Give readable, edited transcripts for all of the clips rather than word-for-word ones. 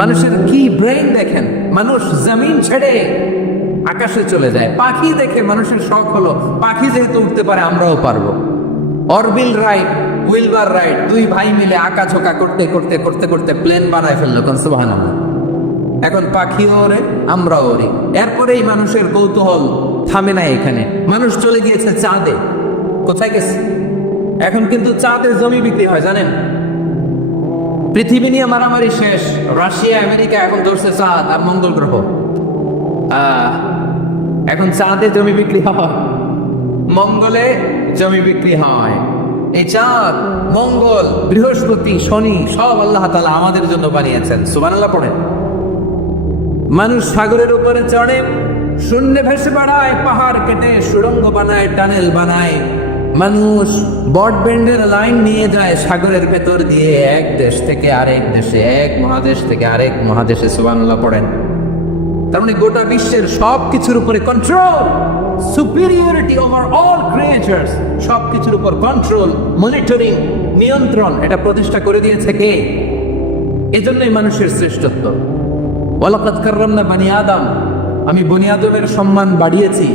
মানুষের কি ব্রেন দেখেন, মানুষ জমিন ছেড়ে আকাশে চলে যায়। পাখি দেখে মানুষের শখ হলো পাখি যেহেতু উঠতে পারে আমরাও পারবো। অরবিল রাইট, উইলবার রাইট, দুই ভাই মিলে আঁকাঝোঁকা করতে করতে করতে করতে প্লেন বানায় ফেললো। সুবহানাল্লাহ। এখন পাখিও ওরে, আমরাও ওরে। এরপরেই মানুষের কৌতূহল থামে না এখানে, মানুষ চলে গিয়েছে চাঁদে। কোথায় গেছে? এখন কিন্তু চাঁদে জমি বিক্রি হয় জানেন। পৃথিবী নিয়ে মারামারি শেষ, রাশিয়া আমেরিকা এখন ধরছে চাঁদ আর মঙ্গল গ্রহ। এখন চাঁদে জমি বিক্রি হয়, মঙ্গলে জমি বিক্রি হয়। এই চাঁদ, মঙ্গল, বৃহস্পতি, শনি সব আল্লাহ তাআলা আমাদের জন্য বানিয়েছেন। সুবহানাল্লাহ পড়েন। মানুষ সাগরের উপরে চড়ে, শূন্যে ভেসে বেড়ায়, পাহাড় কেটে সুড়ঙ্গ বানায়, টানেল বানায়। মানুষ ব্রডব্যান্ডের লাইন নিয়ে যায় সাগরের ভেতর দিয়ে, এক দেশ থেকে আরেক দেশে, এক মহাদেশ থেকে আরেক মহাদেশে। সুবহানাল্লাহ পড়েন। তার মানে গোটা বিশ্বের সব কিছুর উপরে control, superiority over all creatures, সব কিছুর উপর কন্ট্রোল, মনিটরিং, নিয়ন্ত্রণ, এটা প্রতিষ্ঠা করে দিয়েছে কে? এজন্যই মানুষের শ্রেষ্ঠত্ব। ওয়ালাকাদ কাররামনা বানি আদম, আমি বনি আদমের সম্মান বাড়িয়েছি,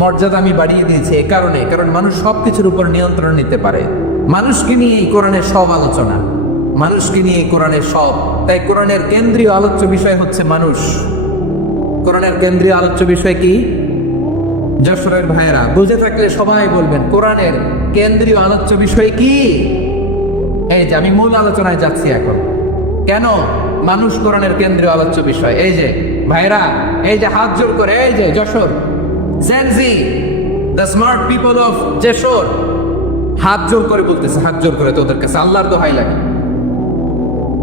মর্যাদা আমি বাড়িয়ে দিয়েছি এই কারণে, কারণ মানুষ সবকিছুর উপর নিয়ন্ত্রণ নিতে পারে। মানুষকে নিয়ে এই কোরআনের সব আলোচনা, মানুষকে নিয়ে এই কোরআনের সব। তাই কোরআনের কেন্দ্রীয় আলোচ্য বিষয় হচ্ছে মানুষ। কোরআনের কেন্দ্রীয় আলোচ্য বিষয় কি? যশোরের ভাইয়েরা বুঝে থাকলে সবাই বলবেন কোরআনের কেন্দ্রীয় আলোচ্য বিষয় কি? এই যে আমি মূল আলোচনায় যাচ্ছি এখন। কেন মানুষ কোরআনের কেন্দ্রীয় আলোচ্য বিষয়? এই যে ভাইরা, এই যে হাত জোর করে, এই যে Jessore Gen Z, the smart people of Jessore, হাত জোর করে বলতেছে, হাত জোর করে তোদের কাছে আল্লাহর দোহাই লাগে,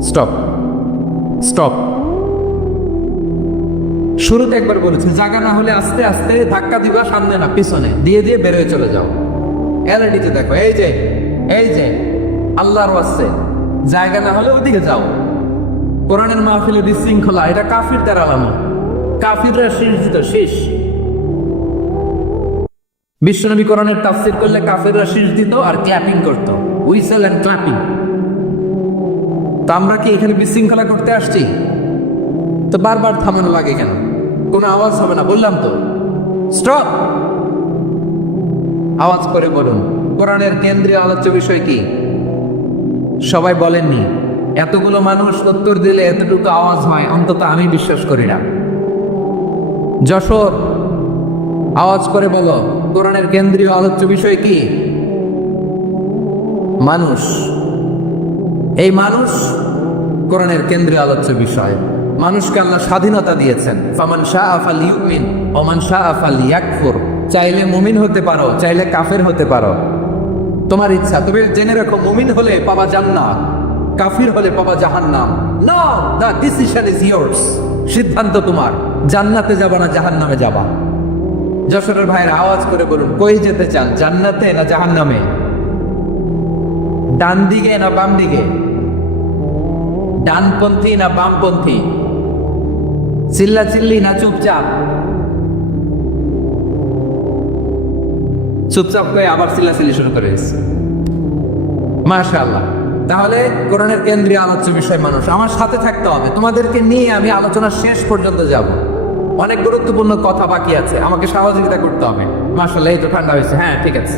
স্টপ স্টপ। শুরুতে একবার বলেছে জায়গা না হলে আস্তে আস্তে ধাক্কা দিবা, সামনে না পিছনে দিয়ে দিয়ে বেরোয় চলে যাও। এলইডিতে দেখো, এই যে এই যে আল্লাহর ওয়াস্তে জায়গা না হলে ওদিকে যাও। কোরআনের মাহফিলে বিশৃঙ্খলা, এটা কাফিরদের আলামত। কাফিররা শীষ দিত, শীষ। বিশ্বনবী কোরআনের তাফসীর করলে কাফিররা শীষ দিত আর ক্ল্যাপিং করত, হুইসেল এন্ড ক্ল্যাপিং। তো আমরা কি এখানে বিশৃঙ্খলা করতে আসছি? তো বারবার থামানো লাগে কেন? কোনো আওয়াজ হবে না, বললাম তো স্টপ। আওয়াজ করে বলুন কোরআনের কেন্দ্রীয় আলোচ্য বিষয় কি? সবাই বলেননি। এতগুলো মানুষ উত্তর দিলে এতটুকু আওয়াজ হয়, অন্তত আমি বিশ্বাস করি না। যশোর আওয়াজ করে বলো কোরআনের কেন্দ্রীয় আলোচ্য বিষয় কি? মানুষ। এই মানুষ কোরআনের কেন্দ্রীয় আলোচ্য বিষয়। মানুষকে আল্লাহ স্বাধীনতা দিয়েছেন। ফামান শাআ ফালইউমিন ওয়া মান শাআ ফালইয়াকফুর। চাইলে মুমিন হতে পারো, চাইলে কাফের হতে পারো, তোমার ইচ্ছা। তবে জেনে রাখো, মুমিন হলে পাবা জান্নাত, কাফির হলে পাবা জাহান্নাম। No, the decision is yours. সিদ্ধান্ত তোমার, জান্নাতে যাবা না জাহান্নামে যাবা। যশোরের ভাইয়ের আওয়াজ করে বলুন কই যেতে চান, জান্নাতে না জাহান্নামে? ডান দিকে না বাম দিকে? ডানপন্থী না বামপন্থী? চিল্লা চিল্লি না চুপচাপ? চুপচাপ করে আবার চিল্লা চিল্লি শুরু করে দিচ্ছে। মাশাআল্লাহ। তাহলে কোরআনের কেন্দ্রীয় আলোচ্য বিষয় মানুষ। আমার সাথে থাকতে হবে, তোমাদেরকে নিয়ে আমি আলোচনা শেষ পর্যন্ত যাব। অনেক গুরুত্বপূর্ণ কথা বাকি আছে, আমাকে সহযোগিতা করতে হবে। মাশাআল্লাহ, এই তো ঠান্ডা হয়েছে। হ্যাঁ ঠিক আছে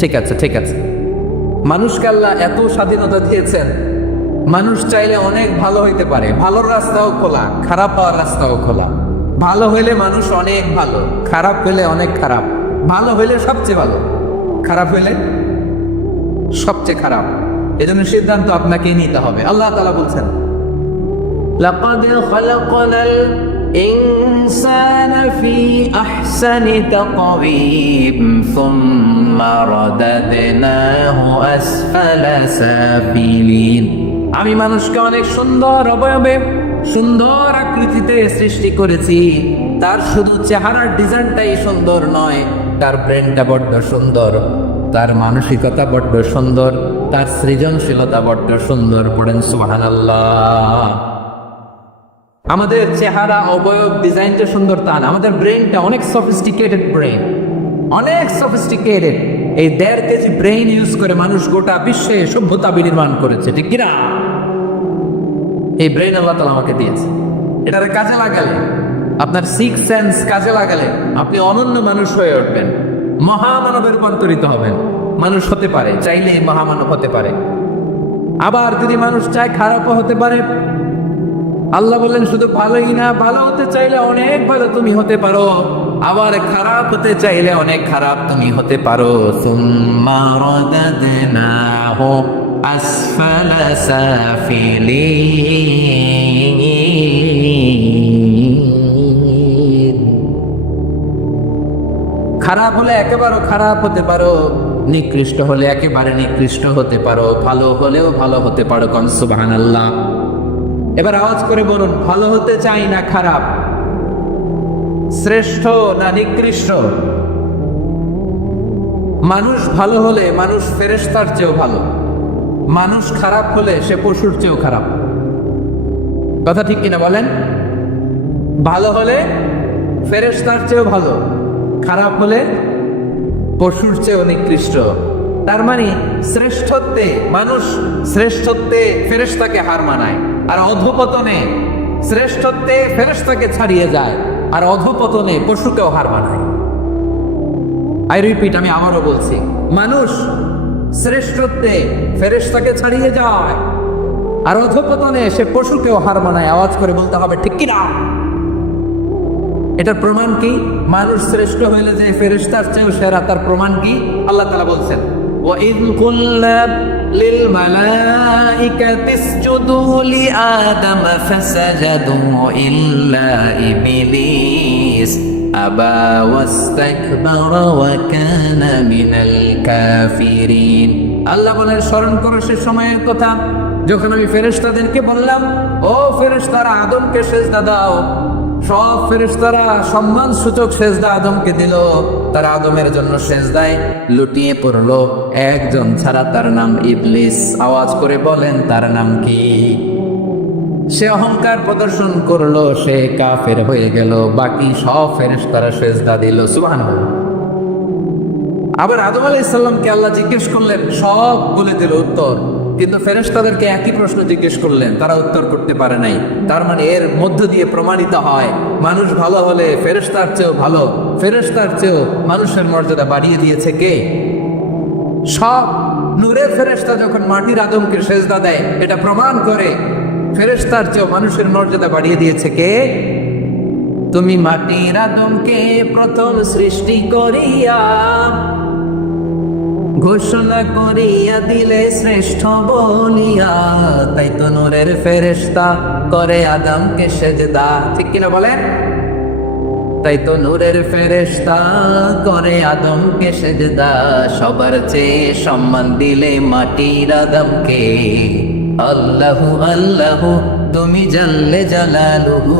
ঠিক আছে ঠিক আছে। মানুষকে আল্লাহ এত স্বাধীনতা দিয়েছেন, মানুষ চাইলে অনেক ভালো হইতে পারে। ভালোর রাস্তাও খোলা, খারাপ হওয়ার রাস্তাও খোলা। ভালো হইলে মানুষ অনেক ভালো, খারাপ হইলে অনেক খারাপ। ভালো হইলে সবচেয়ে ভালো, খারাপ হইলে সবচেয়ে খারাপ। এজন্য সিদ্ধান্ত আপনাকেই নিতে হবে। আল্লাহ তাআলা বলছেন লাকাদ খালাকনাল ইনসানা ফি আহসানি তাকওয়িম সুম্মা রাদাদনাহু আসফালা সাফিলিন। আমি মানুষকে অনেক সুন্দর অবয়বে, সুন্দর আকৃতিতে সৃষ্টি করেছি। তার শুধু চেহারার ডিজাইনটাই সুন্দর নয়, তার ব্রেনটা বড্ড সুন্দর, তার মানসিকতা বড্ড সুন্দর, তার সৃজনশীলতা বড্ড সুন্দর। পড়েন সুবহানাল্লাহ। আমাদের চেহারা, অবয়ব, ডিজাইনটা সুন্দর তা না, আমাদের ব্রেনটা অনেক সফিস্টিকেটেড ব্রেন, অনেক সফিস্টিকেটেড। এই 1.5 কেজি ব্রেন ইউজ করে মানুষ গোটা বিশ্বে সভ্যতা বিনির্মাণ করেছে, ঠিক কিনা? এই ব্রেন আল্লাহ তাআলা আমাকে দিয়েছে, এটারে কাজে লাগালে, আপনার সিক্স সেন্স কাজে লাগালে আপনি অনন্য মানুষ হয়ে উঠবেন, মহামানবে রূপান্তরিত হবেন। মানুষ হতে পারে, চাইলে মহামানব হতে পারে। আবার যদি মানুষ চায় খারাপও হতে পারে। আল্লাহ বললেন শুধু ভালোই না, ভালো হতে চাইলে অনেক ভালো তুমি হতে পারো, আবার খারাপ হতে চাইলে অনেক খারাপ তুমি হতে পারো। সুম্মা রাদাদনাহু আসফালা সাফিলিন। খারাপ হলে একেবারে খারাপ হতে পারো, নিকৃষ্ট হলে একেবারে নিকৃষ্ট হতে পারো, ভালো হলেও ভালো হতে পারো। কোন সুবহানাল্লাহ। এবার আওয়াজ করে বলুন, ভালো হতে চাই না খারাপ, শ্রেষ্ঠ না নিকৃষ্ট? মানুষ ভালো হলে মানুষ ফেরেশতার চেয়েও ভালো, মানুষ খারাপ হলে সে পশুর চেয়েও খারাপ। কথা ঠিক কিনা বলেন? ভালো হলে ফেরেশতার চেয়েও ভালো, খারাপ হলে পশুর চেয়েও নিকৃষ্ট। তার মানে শ্রেষ্ঠত্বে মানুষ, শ্রেষ্ঠত্বে ফেরেশতাকে হার মানায়, আর অধঃপতনে শ্রেষ্ঠত্বে ফেরেশতাকে ছাড়িয়ে যায়, আর অধঃপতনে পশুকেও হার মানায়। আই রিপিট, আমি আবারও বলছি, মানুষ শ্রেষ্ঠত্বে ফেরেশতাকে ছাড়িয়ে যায়, আর অধঃপতনে সে পশুকেও হার মানায়। আওয়াজ করে বলতে হবে ঠিক কিনা? এটার প্রমাণ কি? মানুষ শ্রেষ্ঠ হইলে যে ফেরেশতার চেয়েও সেরা, তার প্রমাণ কি? আল্লাহ তাআলা বলছেন, وَإِذْ قُلْنَا لِلْمَلَائِكَةِ اسْجُدُوا لِآدَمَ فَسَجَدُوا إِلَّا إِبْلِيسَ أَبَى وَاسْتَكْبَرَ وَكَانَ مِنَ الْكَافِرِينَ। আল্লাহ বলেন, স্মরণ করো সে সময়ের কথা যখন আমি ফেরেশতাদেরকে বললাম, ও ফেরেশতারা আদমকে সিজদা দাও। সব ফেরেশতারা সম্মান সূচক সেজদা আদমকে দিল, তারা আদমের জন্য সেজদায় লুটিয়ে পড়লো, একজন ছাড়া, তার নাম ইবলিস। আওয়াজ করে বলেন তার নাম কি? সে অহংকার প্রদর্শন করলো, সে কাফের হয়ে গেল, বাকি সব ফেরেশতারা সেজদা দিল। সুবহানাল্লাহ। আবার আদম আলাইহিস সালামকে আল্লাহ জিজ্ঞেস করলেন, সব বলে দিল উত্তর, কিন্তু ফেরেশতাদেরকে একই প্রশ্ন জিজ্ঞেস করলেন, তারা উত্তর করতে পারে নাই। তার মানে এর মধ্য দিয়ে প্রমাণিত হয়, মানুষ ভালো হলে ফেরেশতার চেয়েও ভালো, ফেরেশতার চেয়েও মানুষের মর্যাদা বাড়িয়ে দিয়েছে কে? সব নূরের ফেরেশতা যখন মাটির আদমকে সেজদা দেয়, এটা প্রমাণ করে ফেরেশতার চেয়েও মানুষের মর্যাদা বাড়িয়ে দিয়েছে কে? তুমি মাটির আদমকে প্রথম সৃষ্টি করিয়া ঘোষণা করিয়া দিলে শ্রেষ্ঠ বলিয়া, তাই তো নূরের ফেরেশতা করে আদমকে সেজদা। ঠিক কিনা বলেন? তাই তো নূরের ফেরেশতা করে আদমকে সেজদা। সবার চেয়ে সম্মান দিলে মাটির আদমকে। আল্লাহু আল্লাহু তুমি জানলে জালালুহু,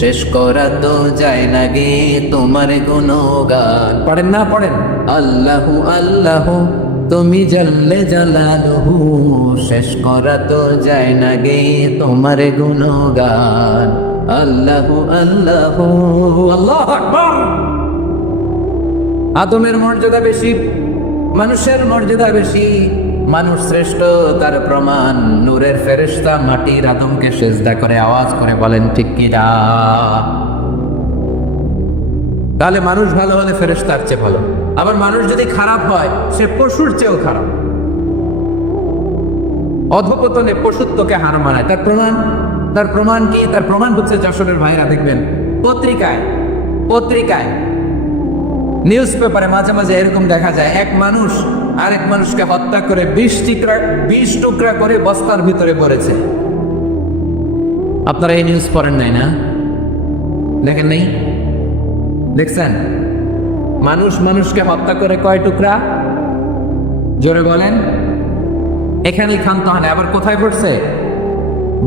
শেষ করা তো যায় না গে তোমার গুণগান। পড়েন না? পড়েন। আল্লাহু আল্লাহু তুমি জানলে জালালুহু, শেষ করা তো যায় না গে তোমার গুণগান। আল্লাহু আল্লাহু। আল্লাহু আকবার। আদমের মর্যাদা বেশি, মানুষের মর্যাদা বেশি, মানুষ শ্রেষ্ঠ, তার প্রমাণ নূরের ফেরেশতা মাটির আদমকে সেজদা করে। আওয়াজ করে বলেন ঠিক কিনা? তাহলে মানুষ ভালো হলে ফেরেশতার চেয়ে ভালো, আবার মানুষ যদি খারাপ হয় সে পশুর চেয়েও খারাপ। অধঃপতনে পশুত্বকে হার মানায়। তার প্রমাণ, তার প্রমাণ কি? তার প্রমাণ হচ্ছে, যশোরের ভাইরা দেখবেন পত্রিকায় নিউজ পেপারে মাঝে মাঝে এরকম দেখা যায়, এক মানুষ আরেক মানুষকে হত্যা করে 20 টুকরা করে বস্তার ভিতরে পড়েছে। আপনারা এই নিউজ পড়েন নাই না? দেখেন নাই? দেখছেন? মানুষ মানুষকে হত্যা করে কয় টুকরা? জোরে বলেন। এখানেই ক্ষান্ত হয় না, আবার কোথায় পড়ছে?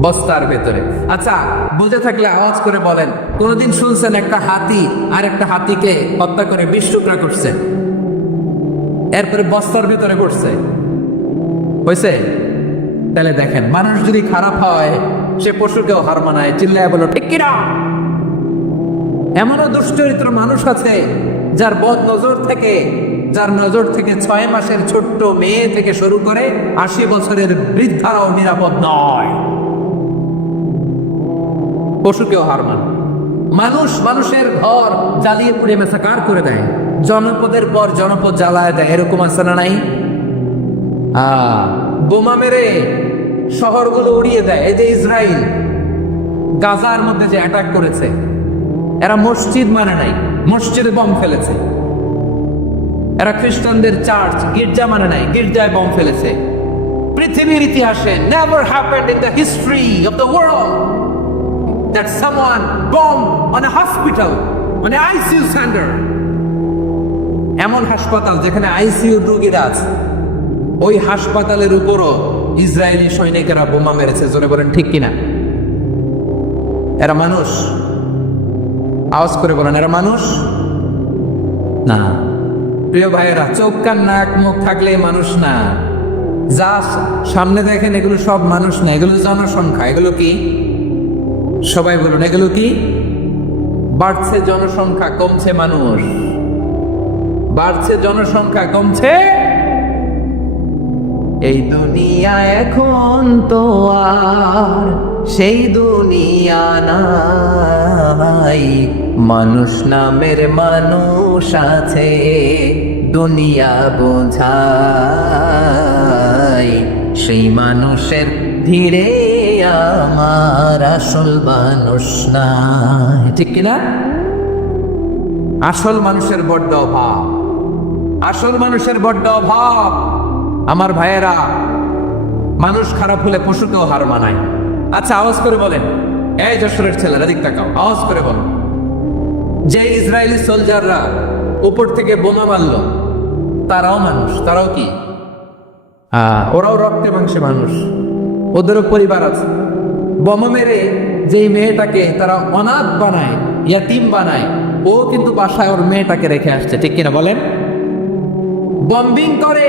বস্তার ভেতরে। আচ্ছা, বুঝে থাকলে আওয়াজ করে বলেন, কোনদিন শুনছেন একটা হাতি আর একটা হাতিকে হত্যা করে 20 টুকরা করছে, এরপরে বস্তার ভিতরে পড়ছে? হয়েছে? তাহলে দেখেন, মানুষ যদি খারাপ হয় সে পশুকেও হার মানায়। চিল্লায় বলো ঠিক কিনা? এমনও দুশ্চরিত্র মানুষ আছে যার বদ নজর থেকে, যার নজর থেকে 6 মাসের ছোট্ট মেয়ে থেকে শুরু করে 80 বছরের বৃদ্ধারাও নিরাপদ নয়। পশুকেও হার মানে। মানুষ মানুষের ঘর জ্বালিয়ে পুড়ে মেসাকার করে দেয়, জনপদের পর জনপদ জ্বালায় দেয়, এরকম আছে না নাই? বোমা মেরে শহরগুলো উড়িয়ে দেয়। এই যে ইসরায়েল গাজার মধ্যে যে অ্যাটাক করেছে, এরা মসজিদ মানে নাই, মসজিদে বম ফেলেছে। এরা খ্রিস্টানদের চার্চ গির্জা মানে নাই, গির্জায় বম ফেলেছে। পৃথিবীর ইতিহাসে never happened in the history of the world that someone bombed on a hospital, on an ICU center. এমন হাসপাতাল যেখানে আইসিইউ রোগীরা আছে, ওই হাসপাতালের উপরও ইসরায়েলি সৈনিকেরা বোমা মেরেছে। জোরে বলেন ঠিক কিনা? এরা মানুষ? আওয়াজ করে বলেন, এরা মানুষ না। প্রিয় ভাইয়েরা, চোখ কান নাক মুখ থাকলে মানুষ না। যা সামনে দেখেন এগুলো সব মানুষ না, এগুলো জনসংখ্যা। এগুলো কি? সবাই বলুন, এগুলো কি? বাড়ছে জনসংখ্যা, কমছে মানুষ। বাড়ছে জনসংখ্যা, কমছে। এই দুনিয়া এখন তো আর সেই দুনিয়া নাই, মানুষ নামের মানুষ আছে, দুনিয়া বোঝাই সেই মানুষের ধীরে আমার আসল মানুষ না। ঠিক কিনা? আসল মানুষের বড্ড অভাব, আসল মানুষের বড্ড অভাব। আমার ভাইয়েরা, মানুষ খারাপ হলে পশুকেও হার মানায়। আচ্ছা, আওয়াজ করে বলেন, এই যশোরের ছেলেরা দিক তাকাও, আওয়াজ করে বলো, যে ইসরায়েলি সোলজাররা উপর থেকে বোমা মারলো, তারাও মানুষ? তারাও কি? ওরাও রক্তে মাংসে মানুষ, ওদেরও পরিবার আছে। বোমা মেরে যেই মেয়েটাকে তারা অনাথ বানায়, ইয়াতিম বানায়, ও কিন্তু বাসায় ওর মেয়েটাকে রেখে আসছে। ঠিক কিনা বলেন? বম্বিং করে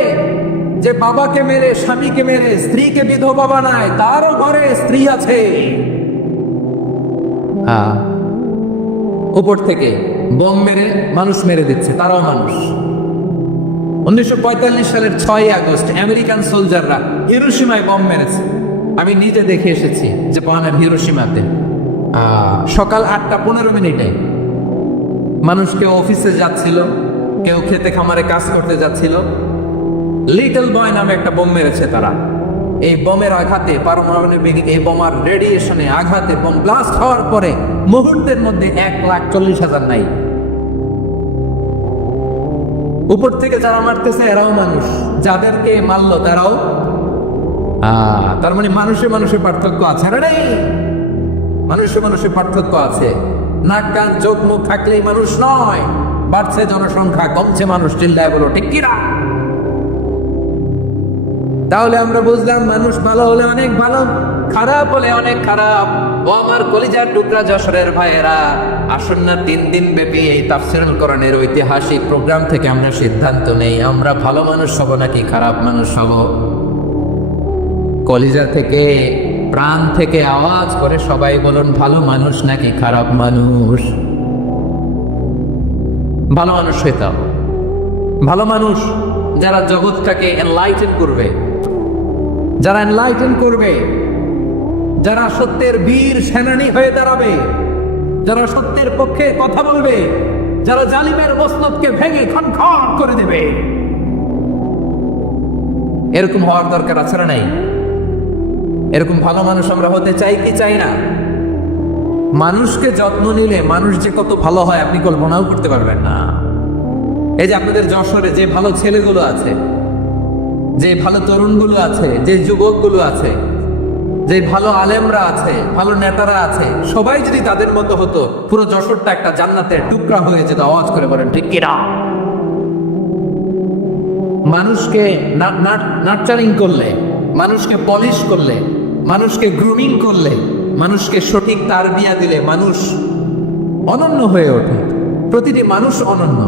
যে বাবাকে মেরে, স্বামীকে মেরে স্ত্রীকে বিধবা বানায়, তারও ঘরে স্ত্রী আছে। উপর থেকে বোম মেরে মানুষ মেরে দিচ্ছে, তারাও মানুষ। 1945 সালের 6 আগস্ট আমেরিকান সোলজাররা হিরোশিমায় বম মেরেছে। আমি নিজে দেখে এসেছি জাপানের হিরোশিমাতে। সকাল 8:15 মানুষ কেউ অফিসে যাচ্ছিল, কেউ খেতে খামারে কাজ করতে যাচ্ছিল। লিটল বয় নামে একটা বোম মেরেছে তারা। এই বোমের আঘাতে, পারমাণবিক এই বোমার রেডিয়েশনে আঘাতে বোম ব্লাস্ট হওয়ার পরে মুহূর্তের মধ্যে 1,40,000 নাই। উপর থেকে যারা মারতেছে এরাও মানুষ, যাদেরকে মারলো তারাও। তার মানে মানুষে মানুষের পার্থক্য আছে না? নেই, মানুষে মানুষের পার্থক্য আছে। নাক কান চোখ মুখ থাকলেই মানুষ নয়। বাড়ছে জনসংখ্যা, কমছে মানুষ। চিল্লায় বলো ঠিক কিনা? তাহলে আমরা বুঝলাম মানুষ ভালো হলে অনেক ভালো, খারাপ হলে অনেক খারাপ। ও আমার কলিজার টুকরা যশোরের ভাইয়েরা, আসুন না 3 দিন ব্যাপী এই তাফসীরুল কোরআনের ঐতিহাসিক প্রোগ্রাম থেকে আমরা সিদ্ধান্ত নেই, আমরা ভালো মানুষ হব নাকি খারাপ মানুষ হব। কলিজা থেকে, প্রাণ থেকে আওয়াজ করে সবাই বলুন, ভালো মানুষ নাকি খারাপ মানুষ? ভালো মানুষ হইতে হবে। ভালো মানুষ যারা জগৎটাকে এনলাইটেন করবে, যারা এনলাইটেন করবে, যারা সত্যের বীর সেনানী হয়ে দাঁড়াবে, যারা সত্যের পক্ষে কথা বলবে, যারা জালিমের মসনদকে ভেঙে খনখন করে দেবে, এরকম হওয়ার দরকার আছে না নাই? এরকম ভালো মানুষ আমরা হতে চাই কি চাই না? মানুষকে যত্ন নিলে মানুষ যে কত ভালো হয় আপনি কল্পনাও করতে পারবেন না। এই যে আপনাদের যশোরে যে ভালো ছেলেগুলো আছে, যে ভালো তরুণগুলো আছে, যে যুবকগুলো আছে, যে ভালো আলেমরা আছে, ভালো নেতারা আছে, সবাই যদি তাদের মতো হতো, পুরো যশোরটা একটা জান্নাতের টুকরা হয়ে যেত। আওয়াজ করে বলেন ঠিক কিনা? মানুষকে নার্চারিং করলে, মানুষকে পলিশ করলে, মানুষকে গ্রুমিং করলে, মানুষকে সঠিক তারবিয়া দিলে মানুষ অনন্য হয়ে ওঠে। প্রতিটি মানুষ অনন্য।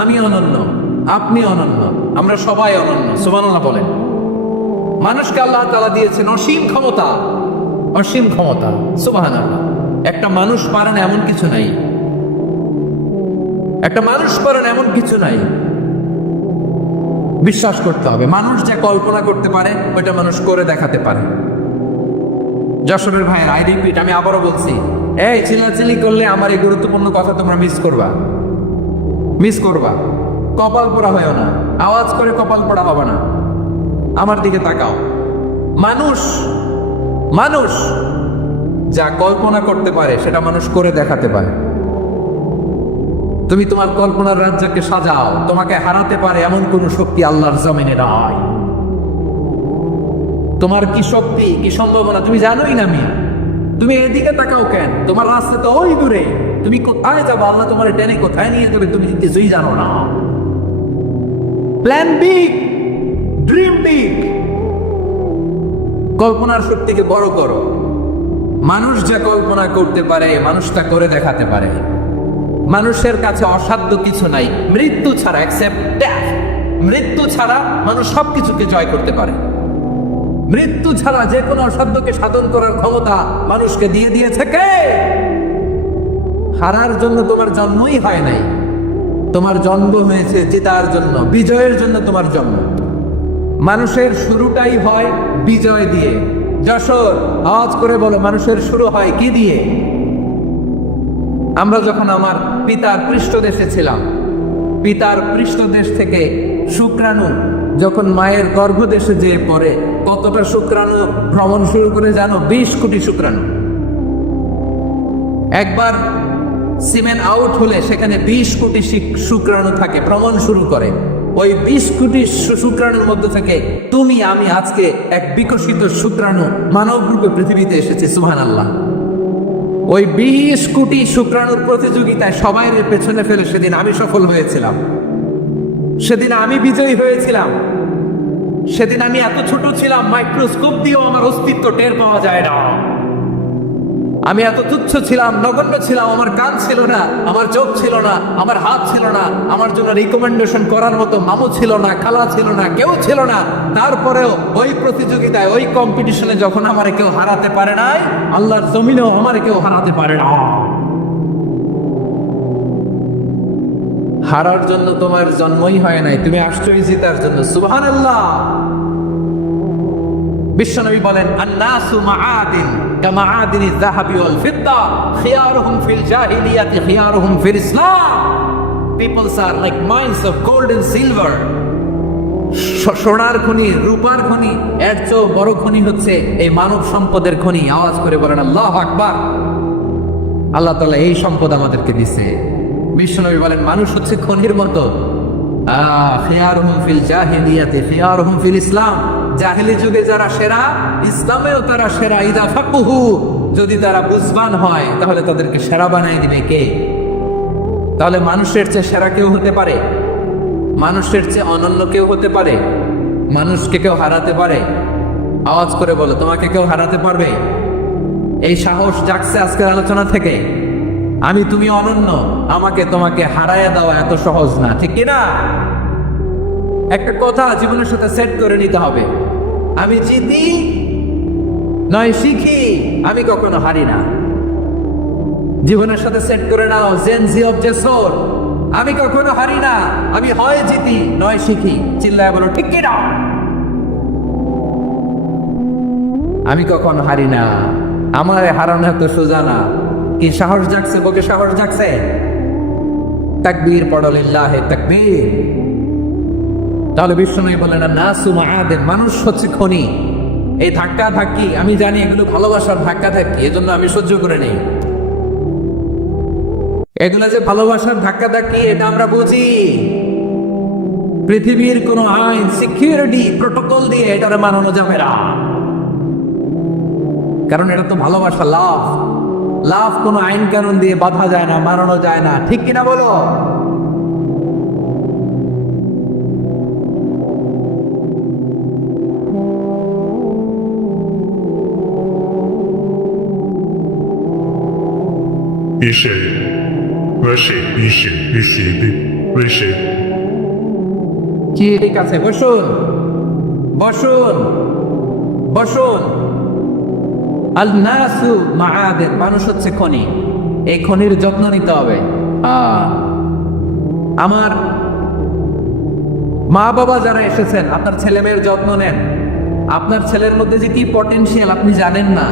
আমি অনন্য, আপনি অনন্য, আমরা সবাই অনন্য। সুবহানাল্লাহ বলেন। মানুষকে আল্লাহ তাআলা দিয়েছেন অসীম ক্ষমতা, অসীম ক্ষমতা। সুবহানাল্লাহ। একটা মানুষ পারেন এমন কিছু নাই, একটা মানুষ পারেন এমন কিছু নাই। বিশ্বাস করতে হবে, মানুষ যা কল্পনা করতে পারে ওইটা মানুষ করে দেখাতে পারে। যশোরের ভাইয়ের আই রিপিট, আমি আবারও বলছি, এই চিল্লাচিল্লি করলে আমার এই গুরুত্বপূর্ণ কথা তোমরা মিস করবা। কপাল পোড়া হয়েও না, আওয়াজ করে কপাল পোড়া হবে না। আমার দিকে তাকাও। মানুষ যা কল্পনা করতে পারে সেটা মানুষ করে দেখাতে পারে। তুমি তোমার কল্পনার রাজ্যকে সাজাও, তোমাকে হারাতে পারে এমন কোন শক্তি আল্লাহর জমিনে নাই। তোমার কি শক্তি, কি সম্ভাবনা তুমি জানোই না। তুমি এদিকে তাকাও কেন? তোমার রাস্তা তো ওই দূরে, তুমি কোথায় যাবো, আল্লাহ তোমার টেনে কোথায় নিয়ে যাবে তুমি কিছুই জানো না। প্ল্যান বিগ, ড্রিম বিগ, কল্পনার শক্তিকে বড় করো। মানুষ যা কল্পনা করতে পারে মানুষটা করে দেখাতে পারে। মানুষের কাছে অসাধ্য কিছু নাই, মৃত্যু ছাড়া, এক্সেপ্ট ডেথ। মৃত্যু ছাড়া মানুষ সবকিছুকে জয় করতে পারে। মৃত্যু ছাড়া যে কোনো অসাধ্যকে সাধন করার ক্ষমতা মানুষকে দিয়ে দিয়েছে কে? হারার জন্য তোমার জন্মই হয় নাই, তোমার জন্ম হয়েছে জেতার জন্য, বিজয়ের জন্য তোমার জন্ম। মানুষের শুরুটাই হয় বিজয় দিয়ে। যশোর, আওয়াজ করে বলো, মানুষের শুরু হয় কি দিয়ে? আমরা যখন আমার পিতার পৃষ্ঠদেশে ছিলাম, পিতার পৃষ্ঠদেশ থেকে শুক্রাণু যখন মায়ের গর্ভদেশে যেয়ে পড়ে, কতটা শুক্রাণু ভ্রমণ শুরু করে জানো? 20 কোটি শুক্রাণু। একবার সিমেন আউট হলে সেখানে 20 কোটি শুক্রাণু থাকে, ভ্রমণ শুরু করে। ওই 20 কোটি শুক্রাণুর মধ্যে থেকে তুমি আমি আজকে এক বিকশিত শুক্রাণু মানব রূপে পৃথিবীতে এসেছি। সুবহানাল্লাহ। ওই 20 কোটি শুক্রাণুর প্রতিযোগিতায় সবাই পেছনে ফেলে সেদিন আমি সফল হয়েছিলাম, সেদিন আমি বিজয়ী হয়েছিলাম। সেদিন আমি এত ছোট ছিলাম, মাইক্রোস্কোপ দিয়েও আমার অস্তিত্ব টের পাওয়া যায় না। আমি এত তুচ্ছ ছিলাম, নগণ্য ছিলাম। আমার কান ছিল না, আমার চোখ ছিল না, আমার হাত ছিল না, আমার জন্য রিকমেন্ডেশন করার মতো মামু ছিল না, খালা ছিল না, কেউ ছিল না। তারপরেও ওই প্রতিযোগিতায়, ওই কম্পিটিশনে যখন আমার কেউ হারাতে পারে নাই, আল্লাহর জমিনেও আমার কেউ হারাতে পারে না। হারার জন্য তোমার জন্মই হয় নাই, তুমি আসছোই জিতার জন্য। সুবহানাল্লাহ। বিশ্বনবী বলেন, আন-নাসু মাআদিন কামাআদিনি যাহাবি ওয়াল ফিদ্দা খিয়ারুহুম ফিল জাহিলিয়াতি খিয়ারুহুম ফিল ইসলাম। Peoples are like mines of gold and silver. সোনার খনি, রূপার খনি, এর চেয়ে বড় খনি হচ্ছে এই মানব সম্পদের খনি। আওয়াজ করে বলেন আল্লাহু আকবার। আল্লাহ তাআলা এই সম্পদ আমাদেরকে দিয়েছে। বিশ্বনবী বলেন, মানুষ হচ্ছে খনির মতো। খিয়ারুহুম ফিল জাহিলিয়াতি খিয়ারুহুম ফিল ইসলাম। জাহেলি যুগে যারা সেরা, ইসলামেও তারা সেরা। ইদা ফাকুহু, যদি তারা বুঝবান হয় তাহলে তাদেরকে সেরা বানাই দিবে কে? তাহলে মানুষের চেয়ে সেরা কেউ হতে পারে? মানুষের চেয়ে অনন্য কেউ হতে পারে? মানুষকে কেউ হারাতে পারে? আওয়াজ করে বলো, তোমাকে কেউ হারাতে পারবে? এই সাহস জাগছে আজকের আলোচনা থেকে। আমি তুমি অনন্য, আমাকে তোমাকে হারায়া দেওয়া এত সহজ না, ঠিক কিনা? একটা কথা জীবনের সাথে সেট করে নিতে হবে, আমি জিতি নয় শিখি, আমি কখনো হারি না। জীবনের সাথে সেট করে নাও, জেনজি অফ জেসর, আমি কখনো হারি না, আমি হয় জিতি নয় শিখি। চিল্লায় বলো ঠিক কিনা? আমি কখনো হারি না, আমার হারানো এত সোজা না। কি সাহস জাগছে? বুকে সাহস জাগছে? তাকবীর পড়ো, লিল্লাহি তাকবীর। তাহলে বিশ্বনবী বলেন, নাসু মাআদিন, মানুষ হচ্ছে খনি। এই ধাক্কা ধাক্কি আমি জানি, এগুলো ভালোবাসার ধাক্কা ধাক্কি, এজন্য আমি সহ্য করে নেই। এগুলো যে ভালোবাসার ধাক্কা ধাক্কি, এটা আমরা বুঝি। পৃথিবীর কোন আইন, সিকিউরিটি প্রটোকল দিয়ে এটারে মানানো যাবে না, কারণ এটা তো ভালোবাসা, লাভ। লাভ কোন আইন কানুন দিয়ে বাধা যায় না, মানানো যায় না, ঠিক কিনা বলো?于是，কি ঠিক আছে, বসুন বসুন বসুন। আল নাসু মাআদিন, মানুষ হচ্ছে খনি। এই খনির যত্ন নিতে হবে। আমার মা বাবা যারা এসেছেন, আপনার ছেলে মেয়ের যত্ন নেন। আপনার ছেলের মধ্যে যে কি পটেনশিয়াল আপনি জানেন না।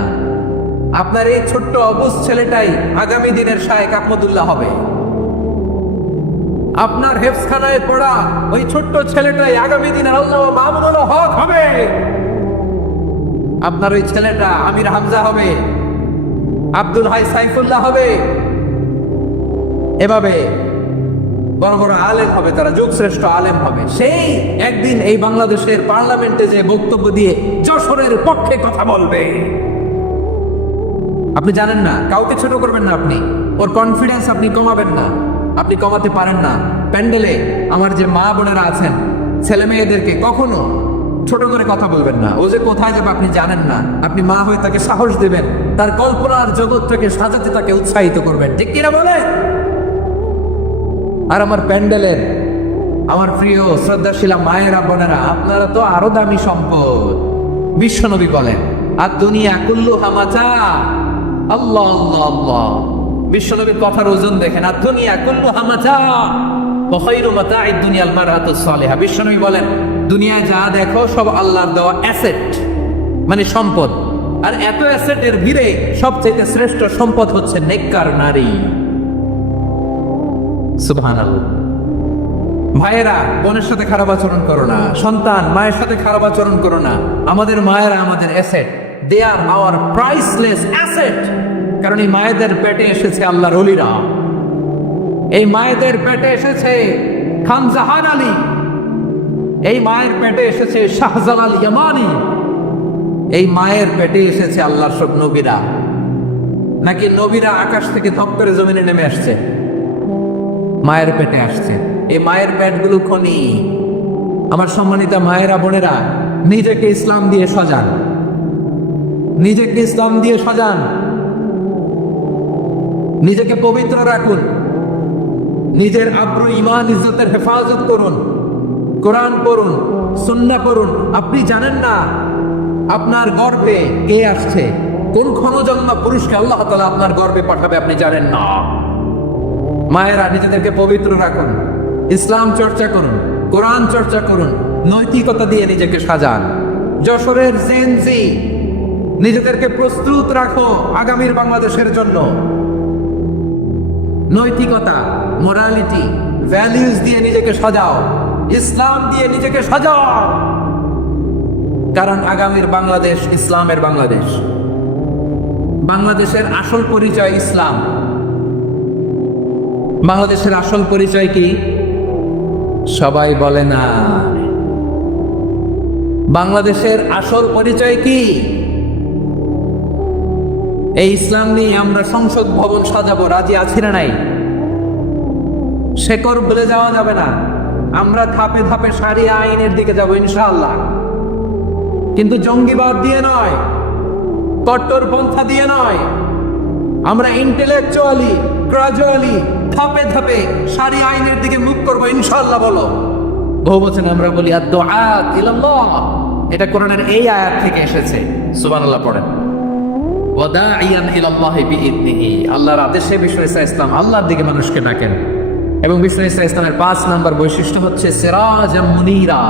আপনার এই ছোট্ট অবুঝ ছেলেটাই আগামী দিনের শায়েখ আহমদুল্লাহ হবে। আপনার হেফখানায় পড়া ওই ছোট্ট ছেলেটাই আগামী দিনের আল্লাহ মামুনুল হক হবে। আপনার ওই ছেলেটা আমির হামজা হবে, আব্দুল হাই সাইফুল্লাহ হবে। এভাবে বড় বড় আলেম হবে, তারা যুগ শ্রেষ্ঠ আলেম হবে। সেই একদিন এই বাংলাদেশের পার্লামেন্টে যে বক্তব্য দিয়ে যশোরের পক্ষে কথা বলবে। আপনি জানেন না, কাউকে ছোট করবেন না, আপনি ওর কনফিডেন্স আপনি কমাবেন না, আপনি কমাতে পারেন না। প্যান্ডেলে আমার যে মা বোনেরা আছেন, ছেলে মেয়েদেরকে কখনো ছোট করে কথা বলবেন না। ও যে কোথায় যাবে আপনি জানেন না, আপনি মা হয়ে তাকে সাহস দেবেন, তার কল্পনার জগৎটাকে সাজাতে তাকে উৎসাহিত করবেন, ঠিক কিনা বলে? আর আমার প্যান্ডেলের আমার প্রিয় শ্রদ্ধাশীলা মায়েরা বোনেরা, আপনারা তো আরো দামি সম্পদ। বিশ্বনবী বলেন, আর দুনিয়া কুল্লু হামাচা। আল্লাহ আল্লাহ আল্লাহ, বিশ্বনবীর কথার ওজন দেখেন। আর দুনিয়া কুল্লু হামাচা ওয়া খায়রু মাতাঈদ দুনিয়াল মারআতুস সালিহা। বিশ্বনবী বলেন, দুনিয়ায় যা দেখো সব আল্লাহর দেওয়া অ্যাসেট, মানে সম্পদ। আর এত অ্যাসেটের ভিড়ে সবচেয়ে শ্রেষ্ঠ সম্পদ হচ্ছে নেককার নারী। সুবহানাল্লাহ। ভাইয়েরা, বোনের সাথে খারাপ আচরণ করো না। সন্তান মায়ের সাথে খারাপ আচরণ করো না। আমাদের মায়েরা আমাদের asset, they are our priceless asset. কারণ এই মায়েদের পেটে এসেছে আল্লাহর ওলিরা, এই মায়েদের পেটে এসেছে খান জাহান আলী, এই মায়ের পেটে এসেছে শাহজালাল ইয়ামানি, এই মায়ের পেটে এসেছে আল্লাহর সব নবীরা। নাকি নবীরা আকাশ থেকে ধপ করে জমিনে নেমে আসছে? মায়ের পেটে আসছে। এই মায়ের পেটগুলো খনি। আমার সম্মানিত মায়েরা বোনেরা, নিজেকে ইসলাম দিয়ে সাজান, নিজেকে ইসলাম দিয়ে সাজান, নিজেকে পবিত্র রাখুন, নিজের আব্রু ঈমান ইজ্জতের হেফাজত করুন, কোরআন পড়ুন, সুন্নাহ পড়ুন। আপনি জানেন না আপনার গর্ভে কে আসছে, কোন ক্ষণজন্ম পুরুষকে আল্লাহ তাআলা আপনার গর্ভে পাঠাবে, আপনি জানেন না। মায়েরা, নিজেদেরকে পবিত্র রাখুন, ইসলাম চর্চা করুন, কোরআন চর্চা করুন, নৈতিকতা দিয়ে নিজেকে সাজান। যশোরের জেনজি, নিজেদেরকে প্রস্তুত রাখো আগামীর বাংলাদেশের জন্য। নৈতিকতা, মোরালিটি, ভ্যালিউজ দিয়ে নিজেকে সাজাও, ইসলাম দিয়ে নিজেকে সাজাও। কারণ আগামীর বাংলাদেশ ইসলামের বাংলাদেশ। বাংলাদেশের আসল পরিচয় ইসলাম। বাংলাদেশের আসল পরিচয় কি? সবাই বলে না। বাংলাদেশের আসল পরিচয় কি? এই ইসলাম নিয়ে আমরা সংসদ ভবন সাজাবো, রাজি আছি না নাই? শেকড় বলে যাওয়া যাবে না। আমরা ধাপে ধাপে শারিয়া আইনের দিকে যাব ইনশাআল্লাহ, কিন্তু জঙ্গিবাদ দিয়ে নয়, কট্টরপন্থা দিয়ে নয়। আমরা ইন্টেলেকচুয়ালি, গ্রাজুয়ালি, ধাপে ধাপে শারিয়া আইনের দিকে মুখ করবো ইনশাআল্লাহ। বলো, বহু বচন আমরা বলি আদ-দুআত ইলাল্লাহ, এটা কোরআনের এই আয়াত থেকে এসেছে। সুবহানাল্লাহ পড়েন। ওয়াদাইয়ান ইলাল্লাহি বিইذনিহি, আল্লাহর আদেশে বিষ্ণু ঈসা ইসলাম আল্লাহর দিকে মানুষকে ডাকেন। এবং বিষ্ণু ঈসা ইসলামের 5 নম্বর বৈশিষ্ট্য হচ্ছে সিরাজাম মুনীরা,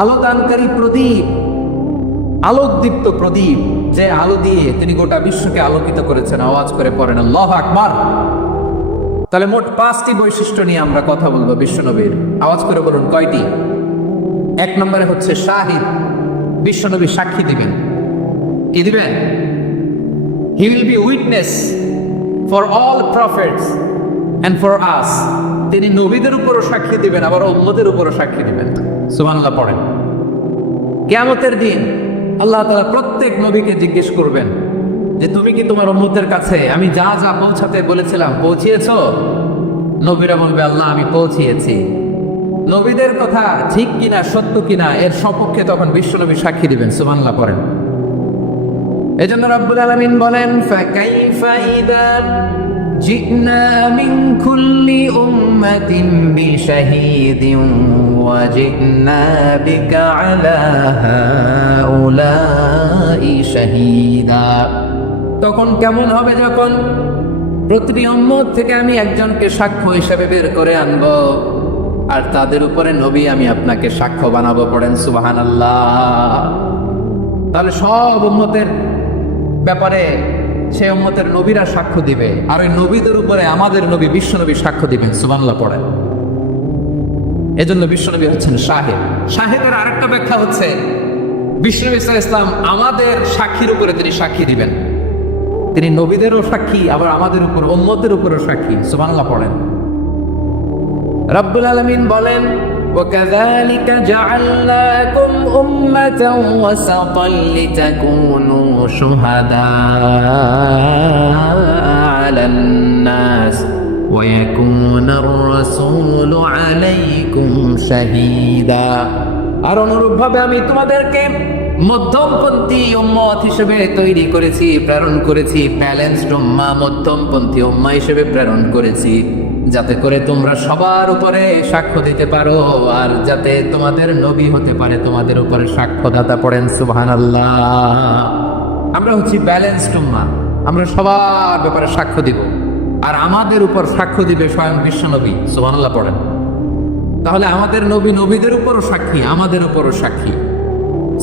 আলোদানকারী প্রদীপ, আলোকদীপ্ত প্রদীপ, যে আলো দিয়ে তিনি গোটা বিশ্বকে আলোকিত করেছেন। আওয়াজ করে পড়েন আল্লাহু আকবার। তাহলে মোট 5টি বৈশিষ্ট্য নিয়ে আমরা কথা বলবো বিশ্বনবীর। আওয়াজ করে বলুন কয়টি? 1 নম্বরে হচ্ছে শাহিদ, বিশ্বনবী সাক্ষী দিবেন। কি দিবেন? He will be witness for all prophets and for us. তিনি নবীদের উপরও সাক্ষী দিবেন, আবার উম্মতের উপরও সাক্ষী দিবেন। সুবহানাল্লাহ পড়েন। কিয়ামতের দিন আল্লাহ তাআলা প্রত্যেক নবীকে জিজ্ঞেস করবেন যে তুমি কি তোমার উম্মতের কাছে আমি যা যা পৌঁছাতে বলেছিলাম পৌঁছিয়েছো? নবীরা বলবে আল্লাহ আমি পৌঁছিয়েছি। নবীদের কথা ঠিক কিনা, সত্য কিনা, এর সপক্ষে তখন বিশ্বনবী সাক্ষী দিবেন। সুবহানাল্লাহ পড়েন। এজন্য রব্বুল আলামিন বলেন, ফাকাইফা ইযা জি'না মিন কুল্লি উম্মাতিন বিশাহীদিন ওয়া জি'না বিকা আলা হাউলাই শাহীদা। তখন কেমন হবে যখন প্রতিটি উম্মত থেকে আমি একজনকে সাক্ষ্য হিসেবে বের করে আনবো, আর তাদের উপরে নবী আমি আপনাকে সাক্ষ্য বানাবো। পড়েন সুবহানাল্লাহ। তাহলে সব উম্মতের ব্যাপারে সে উম্মতের নবীরা সাক্ষ্য দিবে, আর ওই নবীদের উপরে আমাদের নবী বিশ্বনবী সাক্ষ্য দিবেন। সুবহানাল্লাহ পড়েন। এজন্য বিশ্বনবী হচ্ছেন শাহিদ। শাহিদের আরেকটা ব্যাখ্যা হচ্ছে বিশ্বনবী সাল্লাল্লাহু আলাইহি ওয়াসাল্লাম আমাদের সাক্ষীর উপরে তিনি সাক্ষী দিবেন। তিনি নবীদেরও সাক্ষী, আবার আমাদের উপর উম্মতের উপরও সাক্ষী। সুবহানাল্লাহ পড়েন। রব্বুল আলামিন বলেন, وَكَذَلِكَ جَعَلْنَاكُمْ أُمَّةً وَسَطًا لِتَكُونُوا شُهَدَاءَ عَلَى النَّاسِ وَيَكُونَ الرَّسُولُ عَلَيْكُمْ شَهِيدًا। আর অনুরূপভাবে আমি তোমাদেরকে মধ্যমপন্থী উম্মত হিসেবে তৈরি করেছি, প্রেরণ করেছি। ব্যালেন্সড উম্মাহ, মধ্যমপন্থী উম্মাহ হিসেবে প্রেরণ করেছি, যাতে করে তোমরা সবার উপরে সাক্ষ্য দিতে পারো, আর যাতে তোমাদের নবী হতে পারে তোমাদের উপরে সাক্ষ্যদাতা। পড়েন সুবহানাল্লাহ। আমরা হচ্ছি ব্যালেন্সড উম্মাহ, আমরা সবার ব্যাপারে সাক্ষ্য দিব, আর আমাদের উপর সাক্ষ্য দিবে স্বয়ং বিশ্বনবী। সুবহানাল্লাহ পড়েন। তাহলে আমাদের নবী নবীদের উপরও সাক্ষী, আমাদের উপরও সাক্ষী।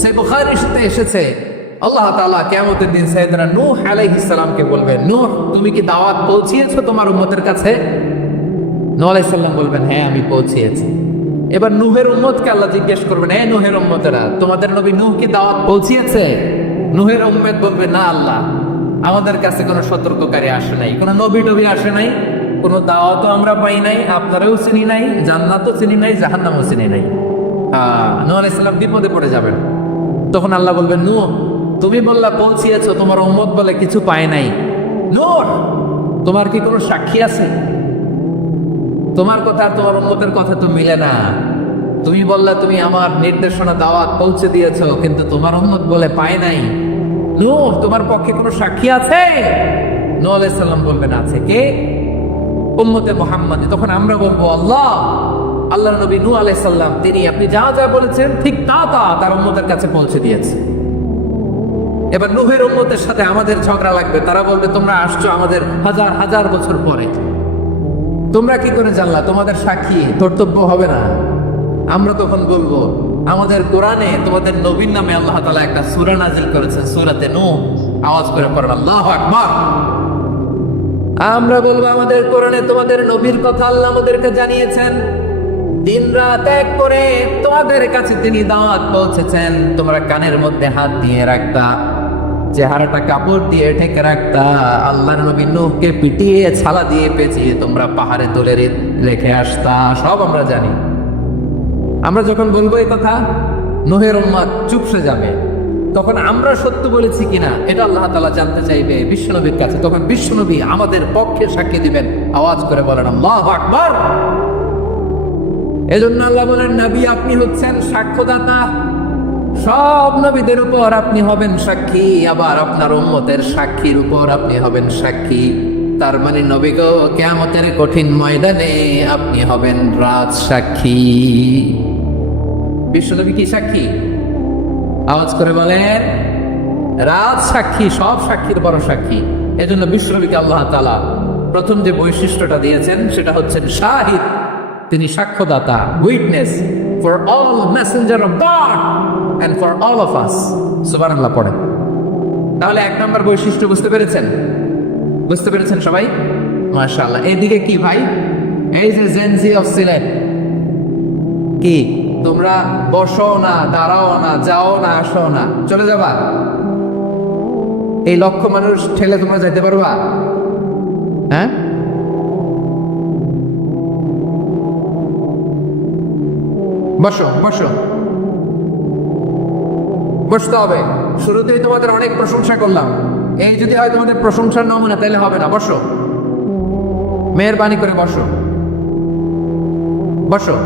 সে বুখারীতে এসেছে, আল্লাহ তাআলা কিয়ামতের দিন সাইয়েদনা নূহ আলাইহিস সালামকে বলবেন, নূহ তুমি কি দাওয়াত পৌঁছিয়েছো তোমার উম্মতের কাছে? নূহ আলাইহিস সালাম বলবেন, হ্যাঁ আমি পৌঁছিয়েছি। এবার নূহের উম্মতকে আল্লাহ জিজ্ঞেস করবেন, হ্যাঁ নূহের উম্মতেরা, তোমাদের নবী নূহ কি দাওয়াত পৌঁছিয়েছে? নূহের উম্মত বলবে, না আল্লাহ, আমাদের কাছে কোনো সতর্ককারী আসে নাই, কোনো নবী টবি আসে নাই, কোনো দাওয়াতও আমরা পাই নাই, আপনারাও চিনি নাই, জান্নাতও চিনি নাই, জাহান্নামও চিনি নাই। নূহ আলাইহিস সালাম বিপদে পড়ে যাবেন। তখন আল্লাহ বলবেন, নূহ তুমি বললা পৌঁছিয়েছো, তোমার উম্মত বলে কিছু পায় নাই। নূহ তোমার কি কোনো সাক্ষী আছে? তোমার কথা আর তোমার উম্মতের কথা তো মিলে না। তুমি বললা তুমি আমার নির্দেশনা দাওয়াত পৌঁছে দিয়েছো, কিন্তু তোমার উম্মত বলে পায় নাই। নূহ তোমার পক্ষে কোনো সাক্ষী আছে? নূহ আলাইহিস সালাম বলবেন, আছে। কে? উম্মতে মুহাম্মাদ। তখন আমরা বলবো, আল্লাহ, আল্লাহর নবী নূহ আলাইহিস সালাম তিনি আপনি যা যা বলেছেন ঠিক তা তা তার উম্মতের কাছে পৌঁছে দিয়েছে। এবার নূহের উম্মতের সাথে আমাদের ঝগড়া লাগবে। তারা বলবে, তোমরা আসছো আমাদের হাজার হাজার বছর পরে, তোমরা কি করে জানলা? তোমাদের সাক্ষী কর্তব্য হবে না? আমরা তখন বলবো, আমাদের কোরআনে তোমাদের নবীর নামে আল্লাহ তাআলা একটা সূরা নাযিল করেছেন, সূরাতে নূহ। আওয়াজ করে পড়েন আল্লাহু আকবার। আমরা বলবো, আমাদের কোরআনে তোমাদের নবীর কথা আল্লাহ আমাদেরকে জানিয়েছেন, দিন রাত এক করে তোমাদের কাছে তিনি দাওয়াত পৌঁছেছেন। তোমরা কানের মধ্যে হাত দিয়ে রাখতা, চেহারাটা কাপড় দিয়ে ঢেকে রাখতা, আল্লাহর নবী নূহকে পিটিয়ে ছালা দিয়ে পেঁচিয়ে তোমরা পাহাড়ে তুলে রেখে আসতা, সব আমরা জানি। আমরা যখন বলবো এই কথা, নূহের উম্মত চুপসে যাবে। তখন আমরা সত্য বলেছি কিনা এটা আল্লাহ তাআলা জানতে চাইবে বিশ্বনবীর কাছে। তখন বিশ্বনবী আমাদের পক্ষে সাক্ষী দিবেন। আওয়াজ করে বলেন আল্লাহু আকবার। এজন্য আল্লাহ বলেন, নবী আপনি হচ্ছেন সাক্ষ্যদাতা, সব নবীদের উপর আপনি হবেন সাক্ষী, আবার আপনার উম্মতের সাক্ষীর উপর আপনি হবেন সাক্ষী। তার মানে নবী গো, কিয়ামতের কঠিন ময়দানে আপনি হবেন রাজ সাক্ষী। বিশ্বনবী কি সাক্ষী? আওয়াজ করে বলেন, রাজ সাক্ষী, সব সাক্ষীর বড় সাক্ষী। এজন্য বিশ্বনবীকে আল্লাহ তাআলা প্রথম যে বৈশিষ্ট্যটা দিয়েছেন সেটা হচ্ছেন শাহিদ। তিনি সাক্ষ্যদাতা, witness for all messenger of God and for all of us. সুবহানাল্লাহ পড়েন। তাহলে এক নম্বর বৈশিষ্ট্য বুঝতে পেরেছেন? বুঝতে পেরেছেন সবাই? মাশাআল্লাহ। এইদিকে কি ভাই, এই যে জেনজি অফ সিলেট, কি তোমরা বসো না, দাঁড়াও না, যাও না, আসো না, চলে যাবা? এই লক্ষ মানুষ ঠেলে তোমরা যেতে পারবা? হ্যাঁ, বসো বসো, বসতে হবে। শুরুতেই তোমাদের অনেক প্রশংসা করলাম, এই যদি হয় তোমাদের প্রশংসার নমুনা, তাহলে হবে না। বসো, মেহেরবানি করে বসো, বসো।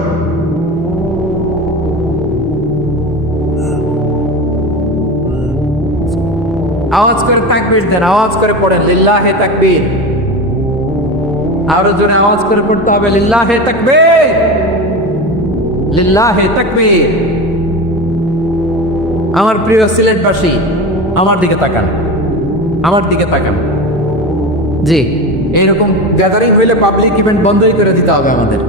আওয়াজ করে তাকবীর দেন, আওয়াজ করে পড়েন লিল্লাহে তাকবীর। আরো জোরে আওয়াজ করে পড়তে হবে, লিল্লাহে তাকবীর, লিল্লাহে তাকবীর। আমার প্রিয় সিলেটবাসী, আমার দিকে তাকান, আমার দিকে তাকান। জি, এইরকম গ্যাদারিং হইলে পাবলিক ইভেন্ট বন্ধই করে দিতে হবে আমাদের।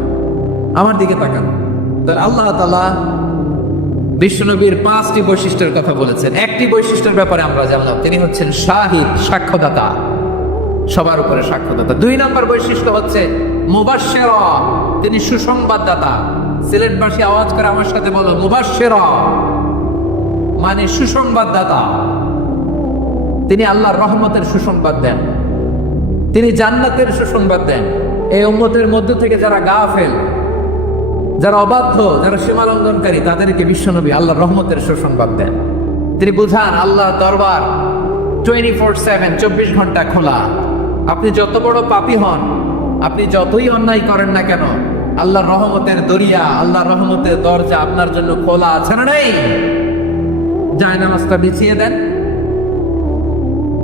আমার দিকে তাকান। তাহলে আল্লাহ তাআলা বিশ্বনবীর 5টি বৈশিষ্ট্যের কথা বলেছেন। একটি বৈশিষ্ট্যের ব্যাপারে আমরা জানলাম, তিনি হচ্ছেন শাহিদ, সাক্ষ্যদাতা, সবার উপরে সাক্ষ্যদাতা। 2 নম্বর বৈশিষ্ট্য হচ্ছে মুবাশশিরা, তিনি সুসংবাদদাতা। সিলেটবাসী আওয়াজ করে আমার সাথে বলো, মুবাশশিরা মানে সুসংবাদদাতা। তিনি আল্লাহর রহমতের সুসংবাদ দেন, তিনি জান্নাতের সুসংবাদ দেন। এই উম্মতের মধ্য থেকে যারা গাফেল, যারা অবাধ্য, যারা সীমালঙ্ঘনকারী, তাদেরকে বিশ্বনবী আল্লাহর রহমতের সুসংবাদ দেন। তিনি বুঝান আল্লাহর দরবার 24/7, 24 ঘন্টা খোলা। আপনি যত বড় পাপী হন, আপনি যতই অন্যায় করেন না কেন, আল্লাহর রহমতের দরিয়া, আল্লাহর রহমতের দরজা আপনার জন্য খোলা আছে না নেই? জায়নামাজটা বিছিয়ে দেন,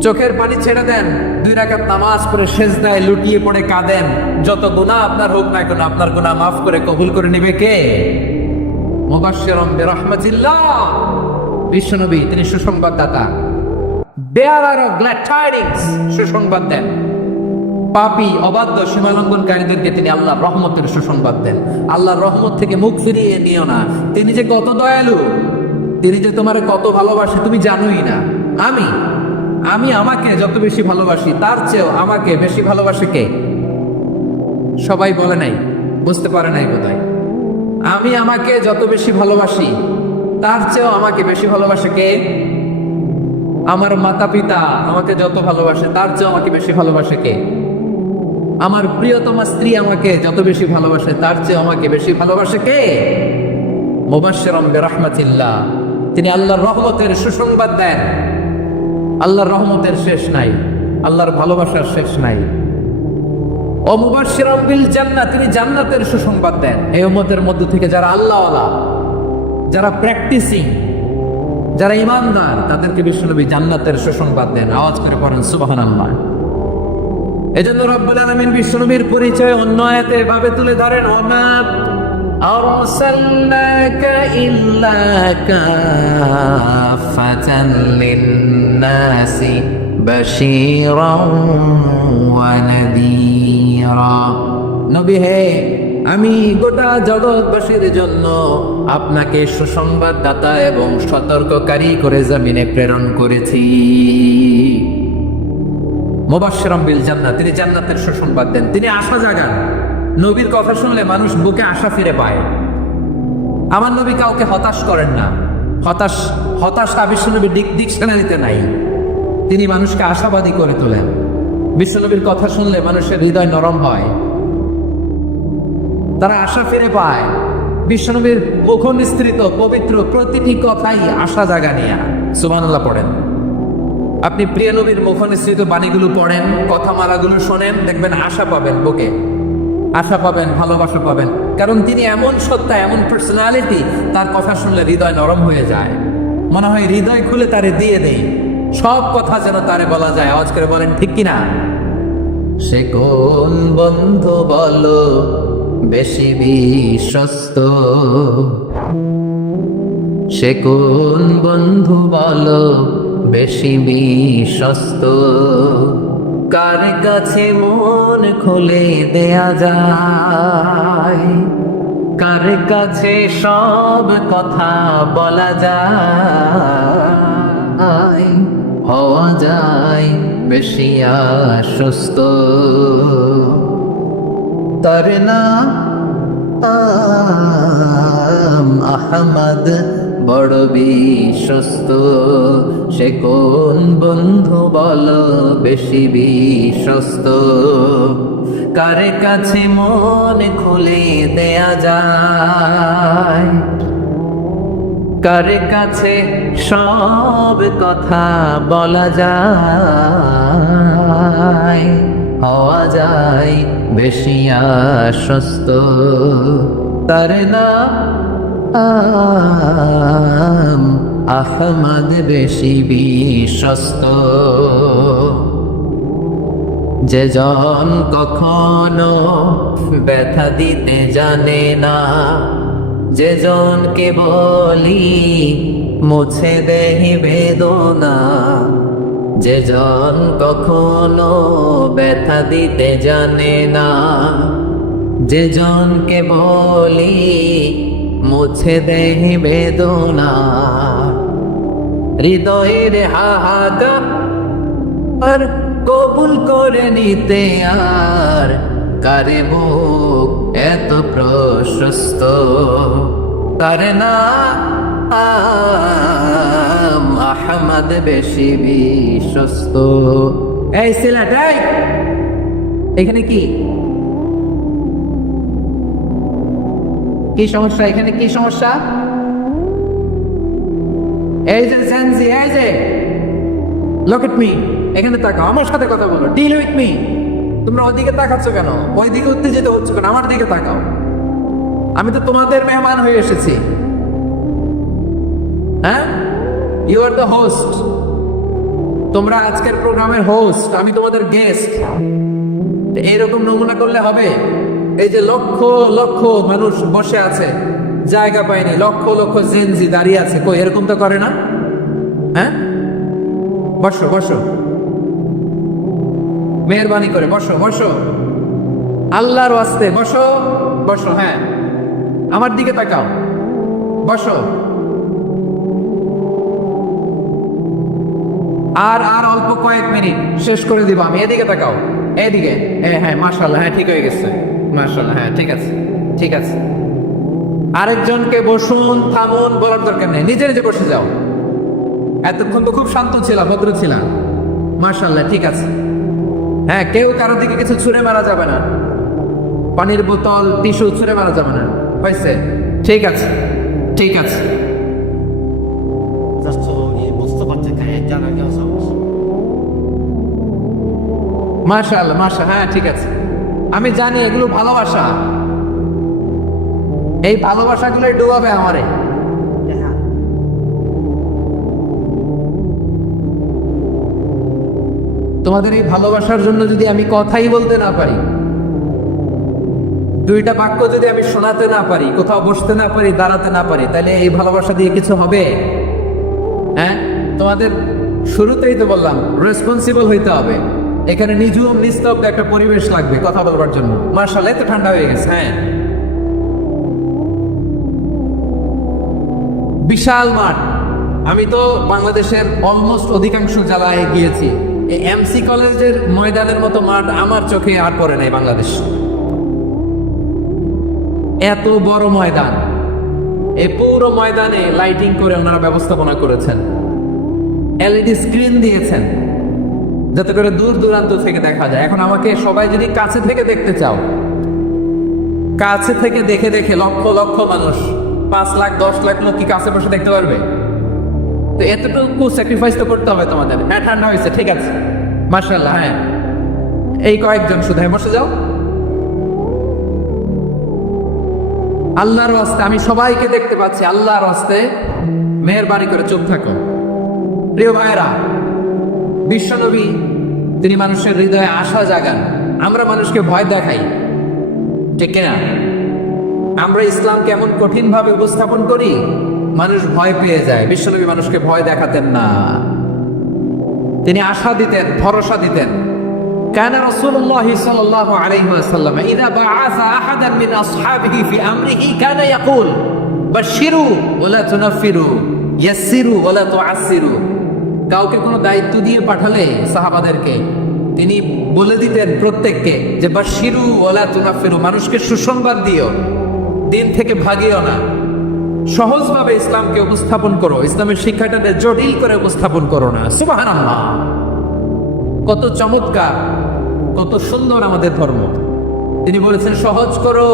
চোখের পানি ছেড়ে দেন, 2 রাকাত নামাজ পড়ে সেজদায় লুটিয়ে পড়ে কাঁদেন। যত গুনাহ আপনার হোক না কেন, আপনার গুনাহ মাফ করে কবুল করে নেবে কে? মুবাশশিরাম বিরহমাতিল্লাহ, বিশ্বনবী তিনি সুসংবাদদাতা। বেয়ারার অফ গ্ল্যাড টাইডিংস, সুসংবাদ দেন। পাপী, অবাধ্য, সীমালঙ্ঘনকারীদেরকে তিনি আল্লাহর রহমতের সুসংবাদ দেন। আল্লাহর রহমত থেকে মুখ ফিরিয়ে নিও না। তিনি যে কত দয়ালু, তিনি যে তোমার কত ভালোবাসে তুমি জানোই না। আমি আমাকে যত বেশি ভালোবাসি, তার চেয়েও আমাকে বেশি ভালোবাসে কে? সবাই বলে নাই, বুঝতে পারে নাই বোধহয়। আমি আমাকে যত বেশি ভালোবাসি, তার চেয়েও আমাকে বেশি ভালোবাসে কে? আমার মাতা পিতা আমাকে যত ভালোবাসে, তার চেয়েও আমাকে বেশি ভালোবাসে কে? আমার প্রিয়তমা স্ত্রী আমাকে যত বেশি ভালোবাসে, তার চেয়েও আমাকে বেশি ভালোবাসে কে? মুবাশশিরাম বিরহমাতিল্লাহ, তিনি আল্লাহর রহমতের সুসংবাদ দেন। আল্লাহর রহমতের শেষ নাই, আল্লাহর ভালোবাসার শেষ নাই। ও মুবাশশিরাম বিল জান্নাহ, তিনি জান্নাতের সুসংবাদ দেন। এই উম্মতের মধ্য থেকে যারা আল্লাহওয়ালা, যারা প্র্যাকটিসিং, যারা ইমানদার, তাদেরকে বিশ্বনবী জান্নাতের সুসংবাদ দেন। আওয়াজ করে পড়েন সুবহানাল্লাহ। এজন্য রব্বুল আলামিন বিশ্বনবীর পরিচয় অন্য আয়াতে এভাবে তুলে ধরেন, ওমা আরসালনাকা ইল্লা কাফাতান লিন-নাসি বাশীরান ওয়া নাযীরা। নবী হে, আমি গোটা জগৎবাসীর জন্য আপনাকে সুসংবাদদাতা এবং সতর্ককারী করে জমিনে প্রেরণ করেছি। মুবাশশিরাম বিল জান্নাহ, তিনি জান্নাতের সুসংবাদ দেন, তিনি আশা জাগান। নবীর কথা শুনলে মানুষ বুকে আশা ফিরে পায়। আমার নবী কাউকে হতাশ করেন না। হতাশা বিশ্বনবীর ডিকশনারিতে নাই। তিনি মানুষকে আশাবাদী করে তোলেন। বিশ্বনবীর কথা শুনলে মানুষের হৃদয় নরম হয়, তারা আশা ফিরে পায়। বিশ্বনবীর মুখ নিঃসৃত পবিত্র প্রতিটি কথাই আশা জাগানিয়া। সুবহানাল্লাহ পড়েন। আপনি প্রিয় নবীর মুখ নিঃসৃত বাণীগুলো পড়েন, কথা মালাগুলো শোনেন, দেখবেন আশা পাবেন, বুকে আশা পাবেন, ভালোবাসা পাবেন। কারণ তিনি এমন সত্তা, এমন পার্সোনালিটি, তার কথা শুনলে হৃদয় নরম হয়ে যায়। মনে হয় হৃদয় খুলে তারে দিয়ে দেই, সব কথা যেন তারে বলা যায়। আওয়াজ করে বলেন ঠিক কিনা? সে কোন বন্ধু বলো বেশি বিশ্বস্ত, সে কোন বন্ধু বলো বেশি বিশ্বস্ত, কার কাছে মন খুলে দেয়া যায়, কার কাছে সব কথা বলা যায়, হওয়া যায় বেশি আশ্বস্ত। তার নাম আহমদ বড় বিশ্বস্ত, সে কোন বন্ধু বলো বেশি বিশ্বস্ত, কার কাছে মন খুলে দেয়া যায়, কার কাছে সব কথা বলা যায়, হওয়া যায় বেশি আশ্বস্ত। তার নাম আহমদ বেশি বিশ্বস্ত। যে জন কখনো ব্যথা দিতে জানে না, যে জনকে বলি মুছে দেহি বেদনা, যে জন কখনো ব্যথা দিতে জানে না, যে জনকে বলি মুছে দেয় বেদনা, হৃদয়ের হাহাকার আর কবুল করে নিতে আর কারে মুখ এত প্রশস্ত, কারে না আহমদ বেশি বিশ্বস্ত। এই সিলেটাই এখানে কি কি সমস্যা? এখানে কি সমস্যা? এই যে সেন্সি, এই যে লুক এট মি, এখানে তাকাও, আমার সাথে কথা বলো, ডিল উইথ মি। তোমরা ওইদিকে তাকাচ্ছ কেন? ওই দিকে উত্তেজিত হচ্ছে কেন? আমার দিকে তাকাও। আমি তো তোমাদের মেহমান হয়ে এসেছি। হ্যাঁ, ইউ আর দ্য হোস্ট। তোমরা আজকের প্রোগ্রামের হোস্ট, আমি তোমাদের গেস্ট। এইরকম নমুনা করলে হবে? এই যে লক্ষ লক্ষ মানুষ বসে আছে, জায়গা পায়নি, লক্ষ লক্ষ জেনজি দাঁড়িয়ে আছে, কই এরকম তো করে না? হ্যাঁ, বসো বসো, মেহরবানি করে বসো বসো, আল্লাহর ওয়াস্তে বসো বসো। হ্যাঁ, আমার দিকে তাকাও, বসো। আর আর অল্প কয়েক মিনিট, শেষ করে দিব আমি। এদিকে তাকাও, এদিকে। হ্যাঁ মাশাআল্লাহ, হ্যাঁ ঠিক হয়ে গেছে, মাশাআল্লাহ, হ্যাঁ ঠিক আছে ঠিক আছে। আরেকজনকে বসুন থামুন বলার দরকার নেই, নিজে নিজে বসে যাও। এতক্ষণ তো খুব শান্ত ছিলাম, ভদ্র ছিলাম, মাশাআল্লাহ ঠিক আছে। হ্যাঁ, কেউ কারো দিকে কিছু ছুঁড়ে মারা যাবে না, পানির বোতল টিস্যু ছুঁড়ে মারা যাবে না, হয়েছে? ঠিক আছে ঠিক আছে। মাশাআল্লাহ মাশাআল্লাহ, হ্যাঁ ঠিক আছে। আমি জানি এগুলো ভালোবাসা, এই ভালোবাসাগুলোই ডুবাবে আমারে। তোমাদের এই ভালোবাসার জন্য যদি আমি কথাই বলতে না পারি, দুইটা বাক্য যদি আমি শোনাতে না পারি, কোথাও বসতে না পারি, দাঁড়াতে না পারি, তাহলে এই ভালোবাসা দিয়ে কিছু হবে? হ্যাঁ, তোমাদের শুরুতেই তো বললাম রেসপন্সিবল হইতে হবে। এখানে নিঝুম নিস্তব্ধ একটা পরিবেশ লাগবে কথা বলবার জন্য। মাশাআল্লাহ, তো ঠান্ডা হয়ে গেছে। হ্যাঁ, বিশাল মাঠ। আমি তো বাংলাদেশের অলমোস্ট অধিকাংশ জেলায় গিয়েছি, এই এমসি কলেজের ময়দানের মতো মাঠ আমার চোখে আর পড়ে নাই বাংলাদেশ। এত বড় ময়দান, এই পুরো ময়দানে লাইটিং করে ওনারা ব্যবস্থাপনা করেছেন, এলইডি স্ক্রিন দিয়েছেন যাতে করে দূর দূরান্ত থেকে দেখা যায়। এখন আমাকে সবাই যদি কাছে থেকে দেখতে চাও, কাছে থেকে দেখে দেখে লক্ষ লক্ষ মানুষ, 5 লাখ 10 লাখ লোক কি কাছে বসে দেখতে পারবে? তো এতটুকু স্যাক্রিফাইস তো করতে হবে তোমাদের। হ্যাঁ, ঠান্ডা হয়েছে, ঠিক আছে, মাশাআল্লাহ। হ্যাঁ, এই কয়েকজন শুধু, হ্যাঁ বসে যাও। আল্লাহর ওয়াস্তে আমি সবাইকে দেখতে পাচ্ছি, আল্লাহর ওয়াস্তে মেহেরবানি করে চুপ থাকো। প্রিয় ভাইরা, বিশ্বনবী তিনি মানুষের হৃদয়ে আশা জাগান। আমরা মানুষকে ভয় দেখাই, ঠিক কিনা? আমরা ইসলামকে এমন কঠিন ভাবে উপস্থাপন করি, মানুষ ভয় পেয়ে যায়। বিশ্বনবী মানুষকে ভয় দেখাতেন না, তিনি আশা দিতেন, ভরসা দিতেন। كان رسول الله صلى الله عليه وسلم إذا بعث أحدا من أصحابه في أمره كان يقول بشروا ولا تنفروا يسروا ولا تعسروا। কাউকে কোনো দায়িত্ব দিয়ে পাঠালে সাহাবাদেরকে তিনি বলে দিতেন প্রত্যেককে যে বাশিরু ওয়ালা তুনাফিরু, মানুষকে সুসংবাদ দিও, দিন থেকে ভাগিও না, সহজভাবে ইসলামকে উপস্থাপন করো, ইসলামের শিক্ষাটাকে জটিল করে উপস্থাপন করো না। সুবহানাল্লাহ, কত চমৎকার, কত সুন্দর আমাদের ধর্ম। তিনি বলেছেন সহজ করো,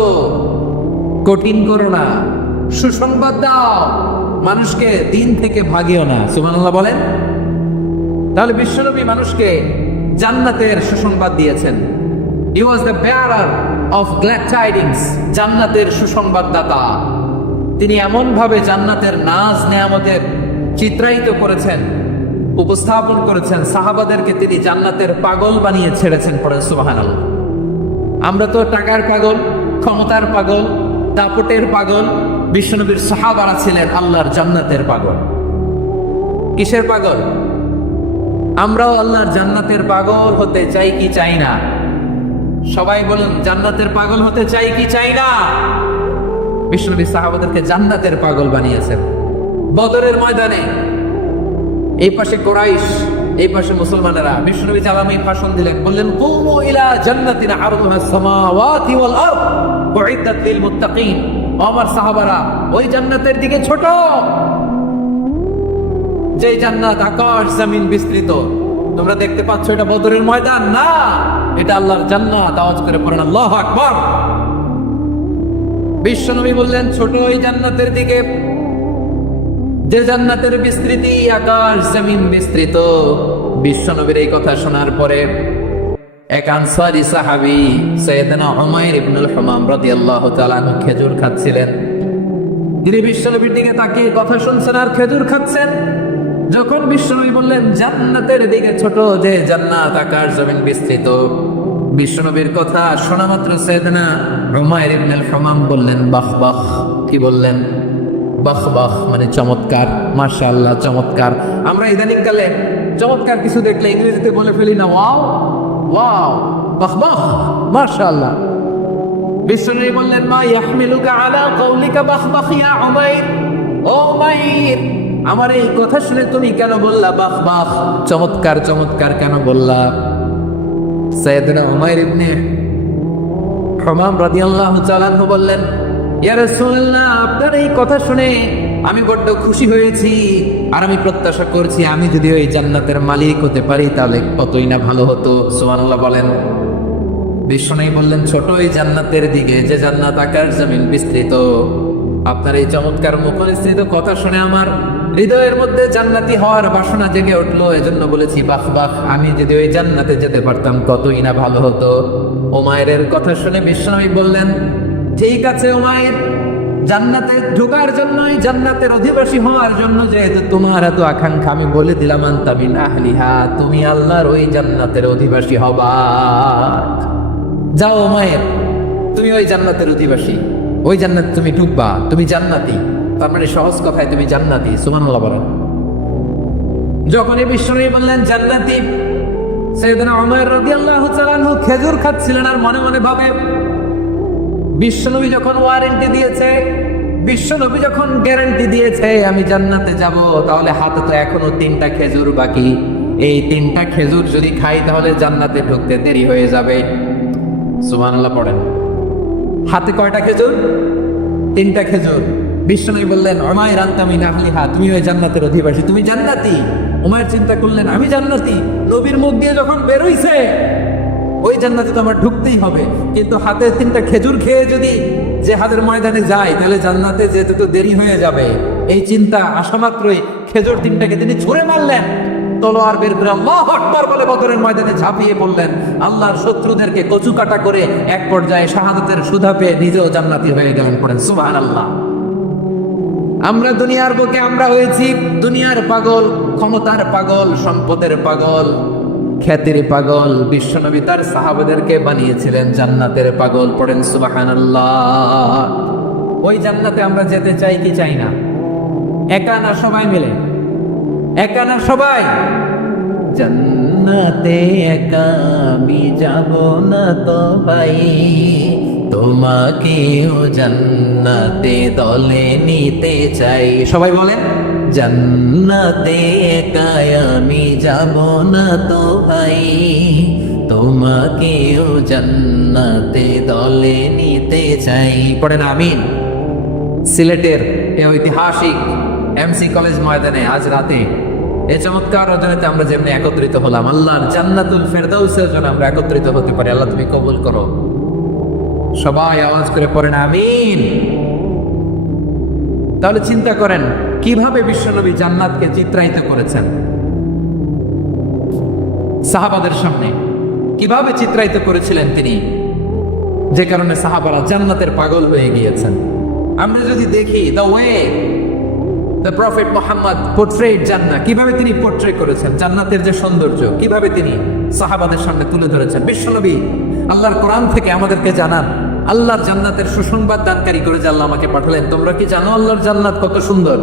কঠিন করো না, সুসংবাদ দাও, মানুষকে দিন থেকে ভাগিও না। সুবহানাল্লাহ বলেন। তাহলে বিশ্বনবী মানুষকে জান্নাতের সুসংবাদ দিয়েছেন। He was the bearer of glad tidings, জান্নাতের সুসংবাদদাতা। তিনি এমন ভাবে জান্নাতের নাজ নেয়ামতের চিত্রায়িত করেছেন, উপস্থাপন করেছেন, সাহাবাদেরকে তিনি জান্নাতের পাগল বানিয়ে ছেড়েছেন। পড়েন সুবহানাল্লাহ। আমরা তো টাকার পাগল, ক্ষমতার পাগল, দাপটের পাগল। বিশ্বনবীর সাহাবারা ছিলেন আল্লাহর জান্নাতের পাগল। কিসের পাগল? আমরাও আল্লাহর জান্নাতের পাগল হতে চাই কি চাই না? সবাই বলুন, জান্নাতের পাগল হতে চাই কি চাই না? বিশ্বনবী সাহাবাদেরকে জান্নাতের পাগল বানিয়েছেন। বদরের ময়দানে এই পাশে কুরাইশ, এই পাশে মুসলমানেরা, বিশ্বনবী জালামি ভাষণ দিলেন, বললেন কুমু ইলা জান্নাতিন আরদুহাস সামাওয়াতি ওয়াল আরদ উইদ্দাত লিল মুত্তাকিন। আমার সাহাবারা, ওই জান্নাতের দিকে ছোট, যে জান্নাত আকাশ জমিন বিস্তৃত। তোমরা দেখতে পাচ্ছ এটা বদরের ময়দান না, এটা আল্লাহর জান্নাত। আওয়াজ করে পড়েন আল্লাহু আকবার। বিশ্বনবী বললেন ছোট ওই জান্নাতের দিকে, যে জান্নাতের বিস্তৃতি আকাশ জমিন বিস্তৃত। বিশ্বনবীর এই কথা শোনার পরে এক আনসারী সাহাবী সাইয়েদনা উমাইর ইবনুল হুমাম রাদিয়াল্লাহু তাআলা আনহু খেজুর খাচ্ছিলেন। তিনি বিশ্বনবীর দিকে তাকিয়ে কথা শুনছেন আর খেজুর খাচ্ছেন। যখন বিশ্বনবী বললেন জান্নাতের দিকে ছোট, যে জান্নাত আকাশ জমিন বিস্তৃত, বিশ্বনবীর কথা শোনা মাত্র সাইয়েদনা উমাইর ইবনুল হুমাম বললেন বাহ বাহ। কি বললেন? বাহ বাহ মানে চমৎকার, মাশাআল্লাহ চমৎকার। আমরা ইদানিং কালে চমৎকার কিছু দেখলে ইংরেজিতে বলে ফেলি না ওয়াও ওয়াও, বাহ বাহ, মাশাআল্লাহ। বিশ্বনবী বললেন মা ইয়াহমিলুকা আলা কওলিকা বাহ বাহ ইয়া উমাইর। ও উমাইর, আমার এই কথা শুনে তুমি কেন বললা বাহ বাহ, চমৎকার চমৎকার কেন বললা? সাইয়েদনা উমাইর ইবনে হুমাম রাদিয়াল্লাহু তাআলা আনহু বললেন ইয়া রাসূলুল্লাহ, আপনার এই কথা শুনে আমি বড্ড খুশি হয়েছি, আর আমি প্রত্যাশা করছি আমি যদি ওই জান্নাতের মালিক হতে পারি তাহলে কতই না ভালো হতো। সুবহানাল্লাহ বলেন। বিশ্বনবী বললেন ছোট ওই জান্নাতের দিকে, যে জান্নাত আকাশ জমিন বিস্তৃত। আপনার এই চমৎকার মুখনিসৃত কথা শুনে আমার হৃদয়ের মধ্যে জান্নাতি হওয়ার বাসনা জেগে উঠলো, এজন্য বলেছি বাহ বাহ, আমি যদি ওই জান্নাতে যেতে পারতাম কতই না ভালো হতো। উমাইরের কথা শুনে বিশ্বনবী বললেন ঠিক আছে উমাইর, জান্নাতে ঢোকার জন্যই, জান্নাতের অধিবাসী হওয়ার জন্য যেহেতু তোমার এত আকাঙ্ক্ষা, আমি বলে দিলাম আনতা মিন আহলিহা, তুমি আল্লাহর ওই জান্নাতের অধিবাসী হবা। যাও উমাইর, তুমি ওই জান্নাতের অধিবাসী, ওই জান্নাতে তুমি ঢুকবা, তুমি জান্নাতি। তার মানে সহজ কথায় তুমি জান্নাতি। সুবহানাল্লাহ বলেন। যখন এই বিশ্বনবী বললেন জান্নাতি, সাইয়েদনা উমাইর রাদিয়াল্লাহু তাআলা আনহু খেজুর খাচ্ছিলেন আর মনে মনে ভাবে বিশ্বনবী যখন ওয়ারেন্টি দিয়েছে, বিশ্বনবী যখন গ্যারান্টি দিয়েছে আমি জান্নাতে যাব, তাহলে হাতে তো এখনো 3টা খেজুর বাকি। এই 3টা খেজুর যদি খাই তাহলে জান্নাতে ঢুকতে দেরি হয়ে যাবে। সুবহানাল্লাহ পড়েন। হাতে কয়টা খেজুর? 3টা খেজুর। বিশ্বনবী বললেন উমাইর আনতা মিন আহলিহা, তুমি ওই জান্নাতের অধিবাসী, তুমি জান্নাতি। উমাইর চিন্তা করলেন আমি জান্নাতি, নবীর মুখ দিয়ে যখন বের হইছে ওই জান্নাতে তো আমার ঢুকতেই হবে, কিন্তু হাতে 3টা খেজুর খেয়ে যদি জিহাদের ময়দানে যাই তাহলে জান্নাতে যেতে তো দেরি হয়ে যাবে। এই চিন্তা আসা মাত্রই খেজুর 3টাকে তিনি ছুঁড়ে মারলেন, তলোয়ার বের করে আল্লাহু আকবার বলে বদরের ময়দানে ঝাঁপিয়ে পড়লেন। আল্লাহর শত্রুদেরকে কচু কাটা করে এক পর্যায়ে শাহাদাতের সুধা পেয়ে নিজেও জান্নাতি হয়ে গেলেন। পড়েন সুবহানাল্লাহ। আমরা দুনিয়ার বুকে আমরা হয়েছি দুনিয়ার পাগল, ক্ষমতার পাগল, সম্পদের পাগল, খ্যাতির পাগল। বিশ্বনবী তার সাহাবাদেরকে বানিয়েছিলেন জান্নাতের পাগল। পড়েন সুবহানাল্লাহ। ওই জান্নাতে আমরা যেতে চাই কি চাই না? একা না সবাই মিলে? একা না সবাই? জান্নাতে একা আমি যাব না তো ভাই, তোমাকেও জান্নাতে দলে নিতে চাই। সবাই বলেন জান্নাতে একা আমি যাব না তো ভাই, তোমাকেও জান্নাতে দলে নিতে চাই। পড়েন আমিন। সিলেটের এই ঐতিহাসিক এমসি কলেজ ময়দানে আজ রাতে এই চমৎকার রজনীতে আমরা যেমনি একত্রিত হলাম, আল্লাহর জান্নাতুল ফেরদাউসের জন্য আমরা একত্রিত হতে পারি। আল্লাহ তুমি কবুল করো। সবাই আওয়াজ করে পড়েন আমিন। তাহলে চিন্তা করেন কিভাবে বিশ্বনবী জান্নাতকে চিত্রায়িত করেছেন সাহাবাদের সামনে, কিভাবে চিত্রায়িত করেছিলেন তিনি, যে কারণে সাহাবারা জান্নাতের পাগল হয়ে গিয়েছেন। আমরা যদি দেখি the way the prophet Muhammad portrait জান্নাত, কিভাবে তিনি পোর্ট্রে করেছেন জান্নাতের যে সৌন্দর্য, কিভাবে তিনি সাহাবাদের সামনে তুলে ধরেছেন। বিশ্বনবী আল্লাহর কোরআন থেকে আমাদেরকে জানান, আল্লাহর জান্নাতের সুসংবাদ দানকারী করে যে আল্লাহ আমাকে পাঠালেন। তোমরা কি জানো আল্লাহর জান্নাত কত সুন্দর?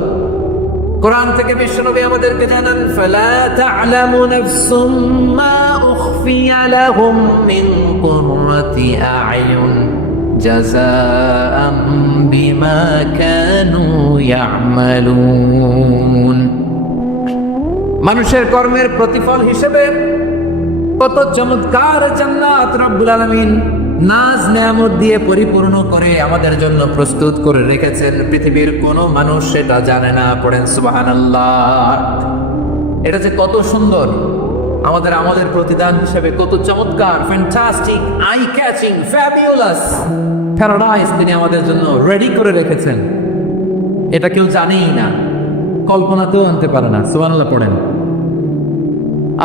কোরআন থেকে বিশ্বনবী আমাদেরকে জানান, ফালা তা'লামু নাফসুম মা উখফিয়া লাহুম মিন কুররাতি আ'য়ুন, জাযাআম বিমা কানু ইয়া'মালুন। মানুষের কর্মের প্রতিফল হিসেবে কত চমৎকার জান্নাত রব্বুল আলামিন নাজ নেয়ামত দিয়ে পরিপূর্ণ করে আমাদের জন্য প্রস্তুত করে রেখেছেন। পৃথিবীর কোনো মানুষ সেটা জানে না। পড়েন সুবহানাল্লাহ। এটা যে কত সুন্দর, আমাদের আমলের প্রতিদান হিসেবে কত চমৎকার, fantastic, eye catching, fabulous paradise তিনি আমাদের জন্য রেডি করে রেখেছেন। এটা কেউ জানেই না, কল্পনাতেও আনতে পারে না। সুবহানাল্লাহ পড়েন।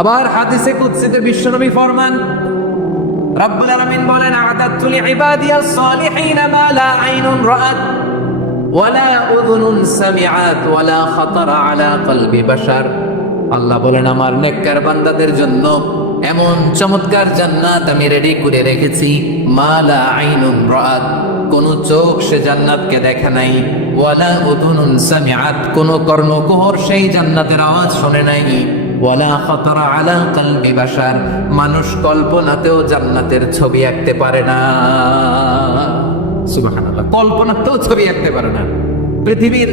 আবার হাদিসে কুদসিতে বিশ্বনবী ফরমান, রব্বুল আলামিন বলেন, আ'দাতু লিইবাদিয়াস সালিহিন মা লা আইনুন রাআত ওয়ালা উযুনুন সামিআত ওয়ালা খাতারা আলা কলবি বাশার। আল্লাহ বলেন, আমার নেককার বান্দাদের জন্য এমন চমৎকার জান্নাত আমি রেডি করে রেখেছি, মা লা আইনুন রাআত, কোন চোখ সে জান্নাতকে দেখে নাই, ওয়ালা উযুনুন সামিআত, কোন কর্ণকুহর সেই জান্নাতের আওয়াজ শুনে নাই, ওয়ালা খাতারা আলা কলবি বাশার, মানুষ কল্পনাতেও জান্নাতের ছবি আঁকতে পারে না। সুবহানাল্লাহ, কল্পনাতেও ছবি আঁকতে পারে না। পৃথিবীর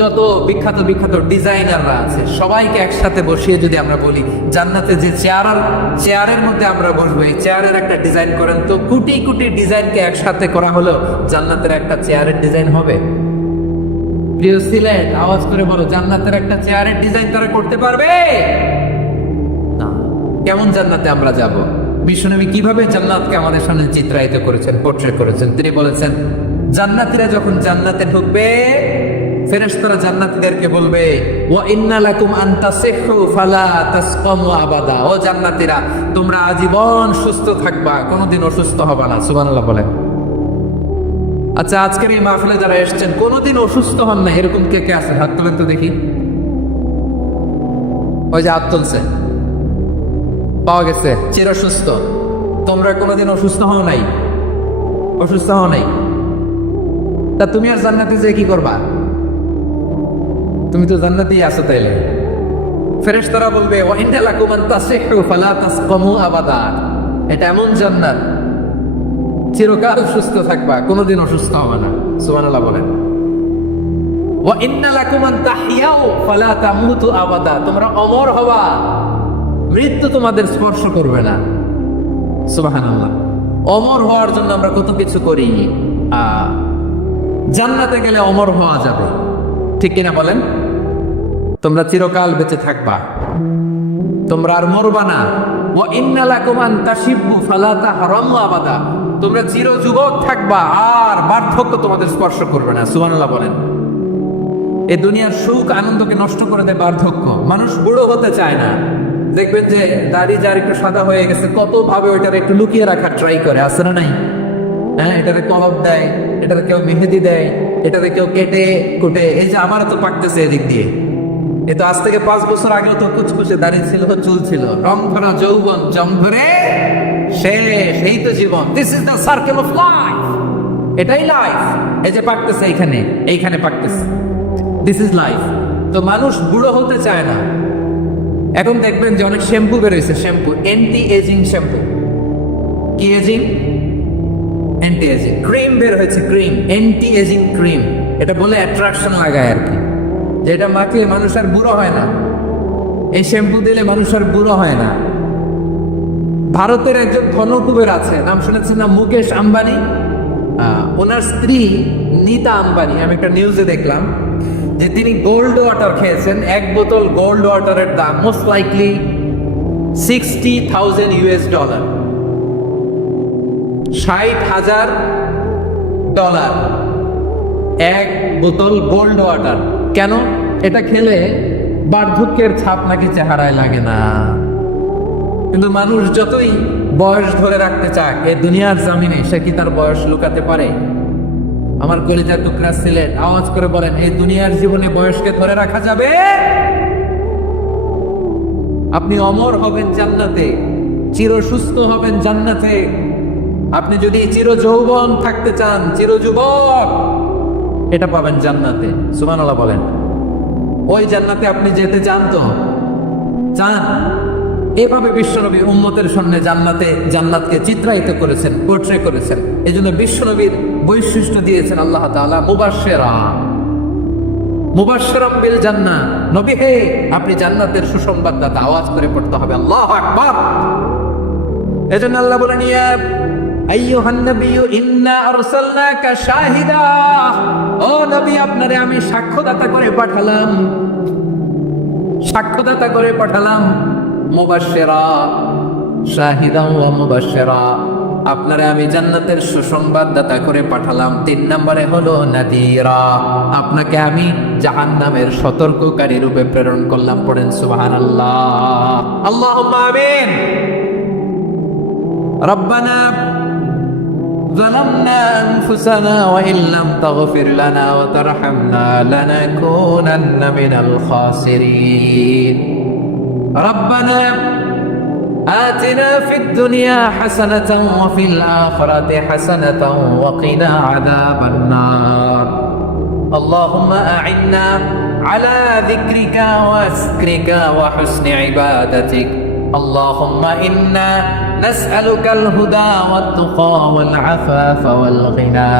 যত বিখ্যাত বিখ্যাত ডিজাইনাররা আছে সবাইকে একসাথে বসিয়ে যদি আমরা বলি জান্নাতে যে চেয়ারের মধ্যে আমরা বসবো, এই চেয়ারের একটা ডিজাইন করেন, তো কোটি কোটি ডিজাইনকে একসাথে করা হলো জান্নাতের একটা চেয়ারের ডিজাইন হবে? প্রিয় সিলেট, আওয়াজ করে বলো, জান্নাতের একটা চেয়ারের ডিজাইন তারা করতে পারবে না। কেমন জান্নাতে আমরা যাব? বিশ্বনবী কিভাবে জান্নাতকে আমাদের সামনে চিত্রায়িত করেছেন, পোর্ট্রেট করেছেন? তিনি বলেছেন, জান্নাতীরা যখন জান্নাতে ঢুকবে, ফেরেশতারা জান্নাতীদেরকে বলবে, ওয়া ইন্না লাকুম আন তাসিহু ফালা তাসকামু আবাদা। ও জান্নাতীরা, তোমরা আজীবন সুস্থ থাকবা, কোনোদিন অসুস্থ হবে না। সুবহানাল্লাহ বলেন। আচ্ছা, আজকের এই মাহফিলে যারা এসেছেন কোনোদিন অসুস্থ হন না, এরকম কে কে আছে? হাত তোলেন তো দেখি। ওই যে হাত তুলছে, পাওয়া গেছে, চির সুস্থ। তোমরা কোনোদিন অসুস্থ হও নাই? অসুস্থ হও নাই? তা তুমি আর জান্নাতে যে কি করবা? তুমি তো জান্নাতেই আছো। তাইলে ফেরেশতারা বলবে, ওয়া ইন্না লাকুম আন তাসিহু ফালা তাসকামু আবাদা। এটা এমন জান্নাত, চিরকাল সুস্থ থাকবা, কোনোদিন অসুস্থ হবে না। সুবহানাল্লাহ বলেন। ওয়া ইন্না লাকুম আন তাহইয়াউ ফালা তামুতু আবাদা। তোমরা অমর হবা, মৃত্যু তোমাদের স্পর্শ করবে না। সুবহানাল্লাহ। অমর হওয়ার জন্য আমরা কত কিছু করি। জান্নাতে গেলে অমর হওয়া যাবে, ঠিক কিনা বলেন? তোমরা চিরকাল বেঁচে থাকবা, তোমরা আর মরবা না। ওয়া ইন্না লাকুম আন তাশিবু ফালা তাহরামু আবাদা। তোমরা চির যুবক থাকবা, আর বার্ধক্য তোমাদের স্পর্শ করবে না। সুবহানাল্লাহ বলেন। এই দুনিয়ার সুখ আনন্দকে নষ্ট করে দেয় বার্ধক্য। মানুষ বুড়ো হতে চায় না। দেখবেন যে দাড়ি যার একটু সাদা হয়ে গেছে, কত ভাবে ওইটার একটু লুকিয়ে রাখার ট্রাই করে, আছে না নাই? হ্যাঁ, এটাতে কলম দেয়, এটাতে কেউ মেহেদি দেয়, এটাতে কেউ কেটে কুটে। এই যে আমারও তো পাকতেছে এদিক দিয়ে, এ তো আজ থেকে 5 বছর আগেও তো কুচকুচে দাড়ি ছিল, চুল ছিল, রং ধরা যৌবন জং ধরে শেষ। এই তো জীবন। This is the circle of life. এটাই লাইফ। এই যে পাকতেছে এইখানে, এইখানে পাকতেছে, দিস ইজ লাইফ। তো মানুষ বুড়ো হতে চায় না। এখন দেখবেন যে অনেক শ্যাম্পু বেরোয়েছে, শ্যাম্পু, অ্যান্টি এজিং শ্যাম্পু। কি এজিং? Anti ageing. ক্রিম বের হয়েছে, ক্রিম, অ্যান্টি এজিং ক্রিম। এটা বলে অ্যাট্রাকশন লাগায় আর কি, যেটা মাখলে মানুষ আর বুড়ো হয় না। এই শ্যাম্পু দিলে মানুষ আর বুড়ো হয় না। ভারতের একজন ধনকুবের আছে, নাম শুনেছেন না? মুকেশ আম্বানি। ওনার স্ত্রী নীতা আম্বানি, আমি একটা নিউজে দেখলাম যে তিনি গোল্ড ওয়াটার খেয়েছেন। 1 বোতল গোল্ড ওয়াটারের দাম মোস্ট লাইকলি $60,000 $60,000 1 বোতল গোল্ড ওয়াটার। কেন? এটা খেলে বার্ধক্যের ছাপ নাকি চেহারায় লাগে না। কিন্তু মানুষ যতই বয়স ধরে রাখতে চায় এই দুনিয়ার জমিনে, সে কি তার বয়স লুকাতে পারে? আমার কলিজার টুকরা সিলেট, আওয়াজ করে বলেন, এই দুনিয়ার জীবনে বয়সকে ধরে রাখা যাবে? আপনি অমর হবেন জান্নাতে, চির সুস্থ হবেন জান্নাতে। আপনি যদি চির যৌবন থাকতে চান, চির যুবক, এটা পাবেন জান্নাতে। সুবহানাল্লাহ বলেন। ওই জান্নাতে আপনি যেতে চান তো? চান? এভাবে বিশ্বনবী উম্মতের সামনে জান্নাতকে চিত্রায়িত করেছেন, পোর্ট্রে করেছেন। এজন্য বিশ্বনবীর বৈশিষ্ট্য দিয়েছেন আল্লাহ তাআলা মুবাশশিরাম বিল জান্নাহ। নবী হে, আপনি জান্নাতের সুসংবাদদাতা। আওয়াজ করে পড়তে হবে আল্লাহু আকবার। এজন্য আল্লাহ বলেন, ইয়া আইয়ুহান নাবিয়্যু ইন্না আরসালনাকা শাহিদা। ও নবী, আপনারে আমি সাক্ষ্যদাতা করে পাঠালাম। মুবাশশিরা, শাহিদা ওয়া মুবাশশিরা, আপনারে আমি জান্নাতের সুসংবাদদাতা করে পাঠালাম। 3 নম্বরে হলো নাদিরা, আপনাকে আমি জাহান্নামের সতর্ককারী রূপে প্রেরণ করলাম। পড়েন সুবহানাল্লাহ, আল্লাহুম্মা আমিন। রব্বানা ظلمنا أنفسنا وإن لم تغفر لنا وترحمنا لنكونن من الخاسرين ربنا آتنا في الدنيا حسنة وفي الآخرة حسنة وقنا عذاب النار اللهم أعنا على ذكرك وذكرك وحسن عبادتك اللهم إنا نسألك الهدى والتقى والعفاف والغنى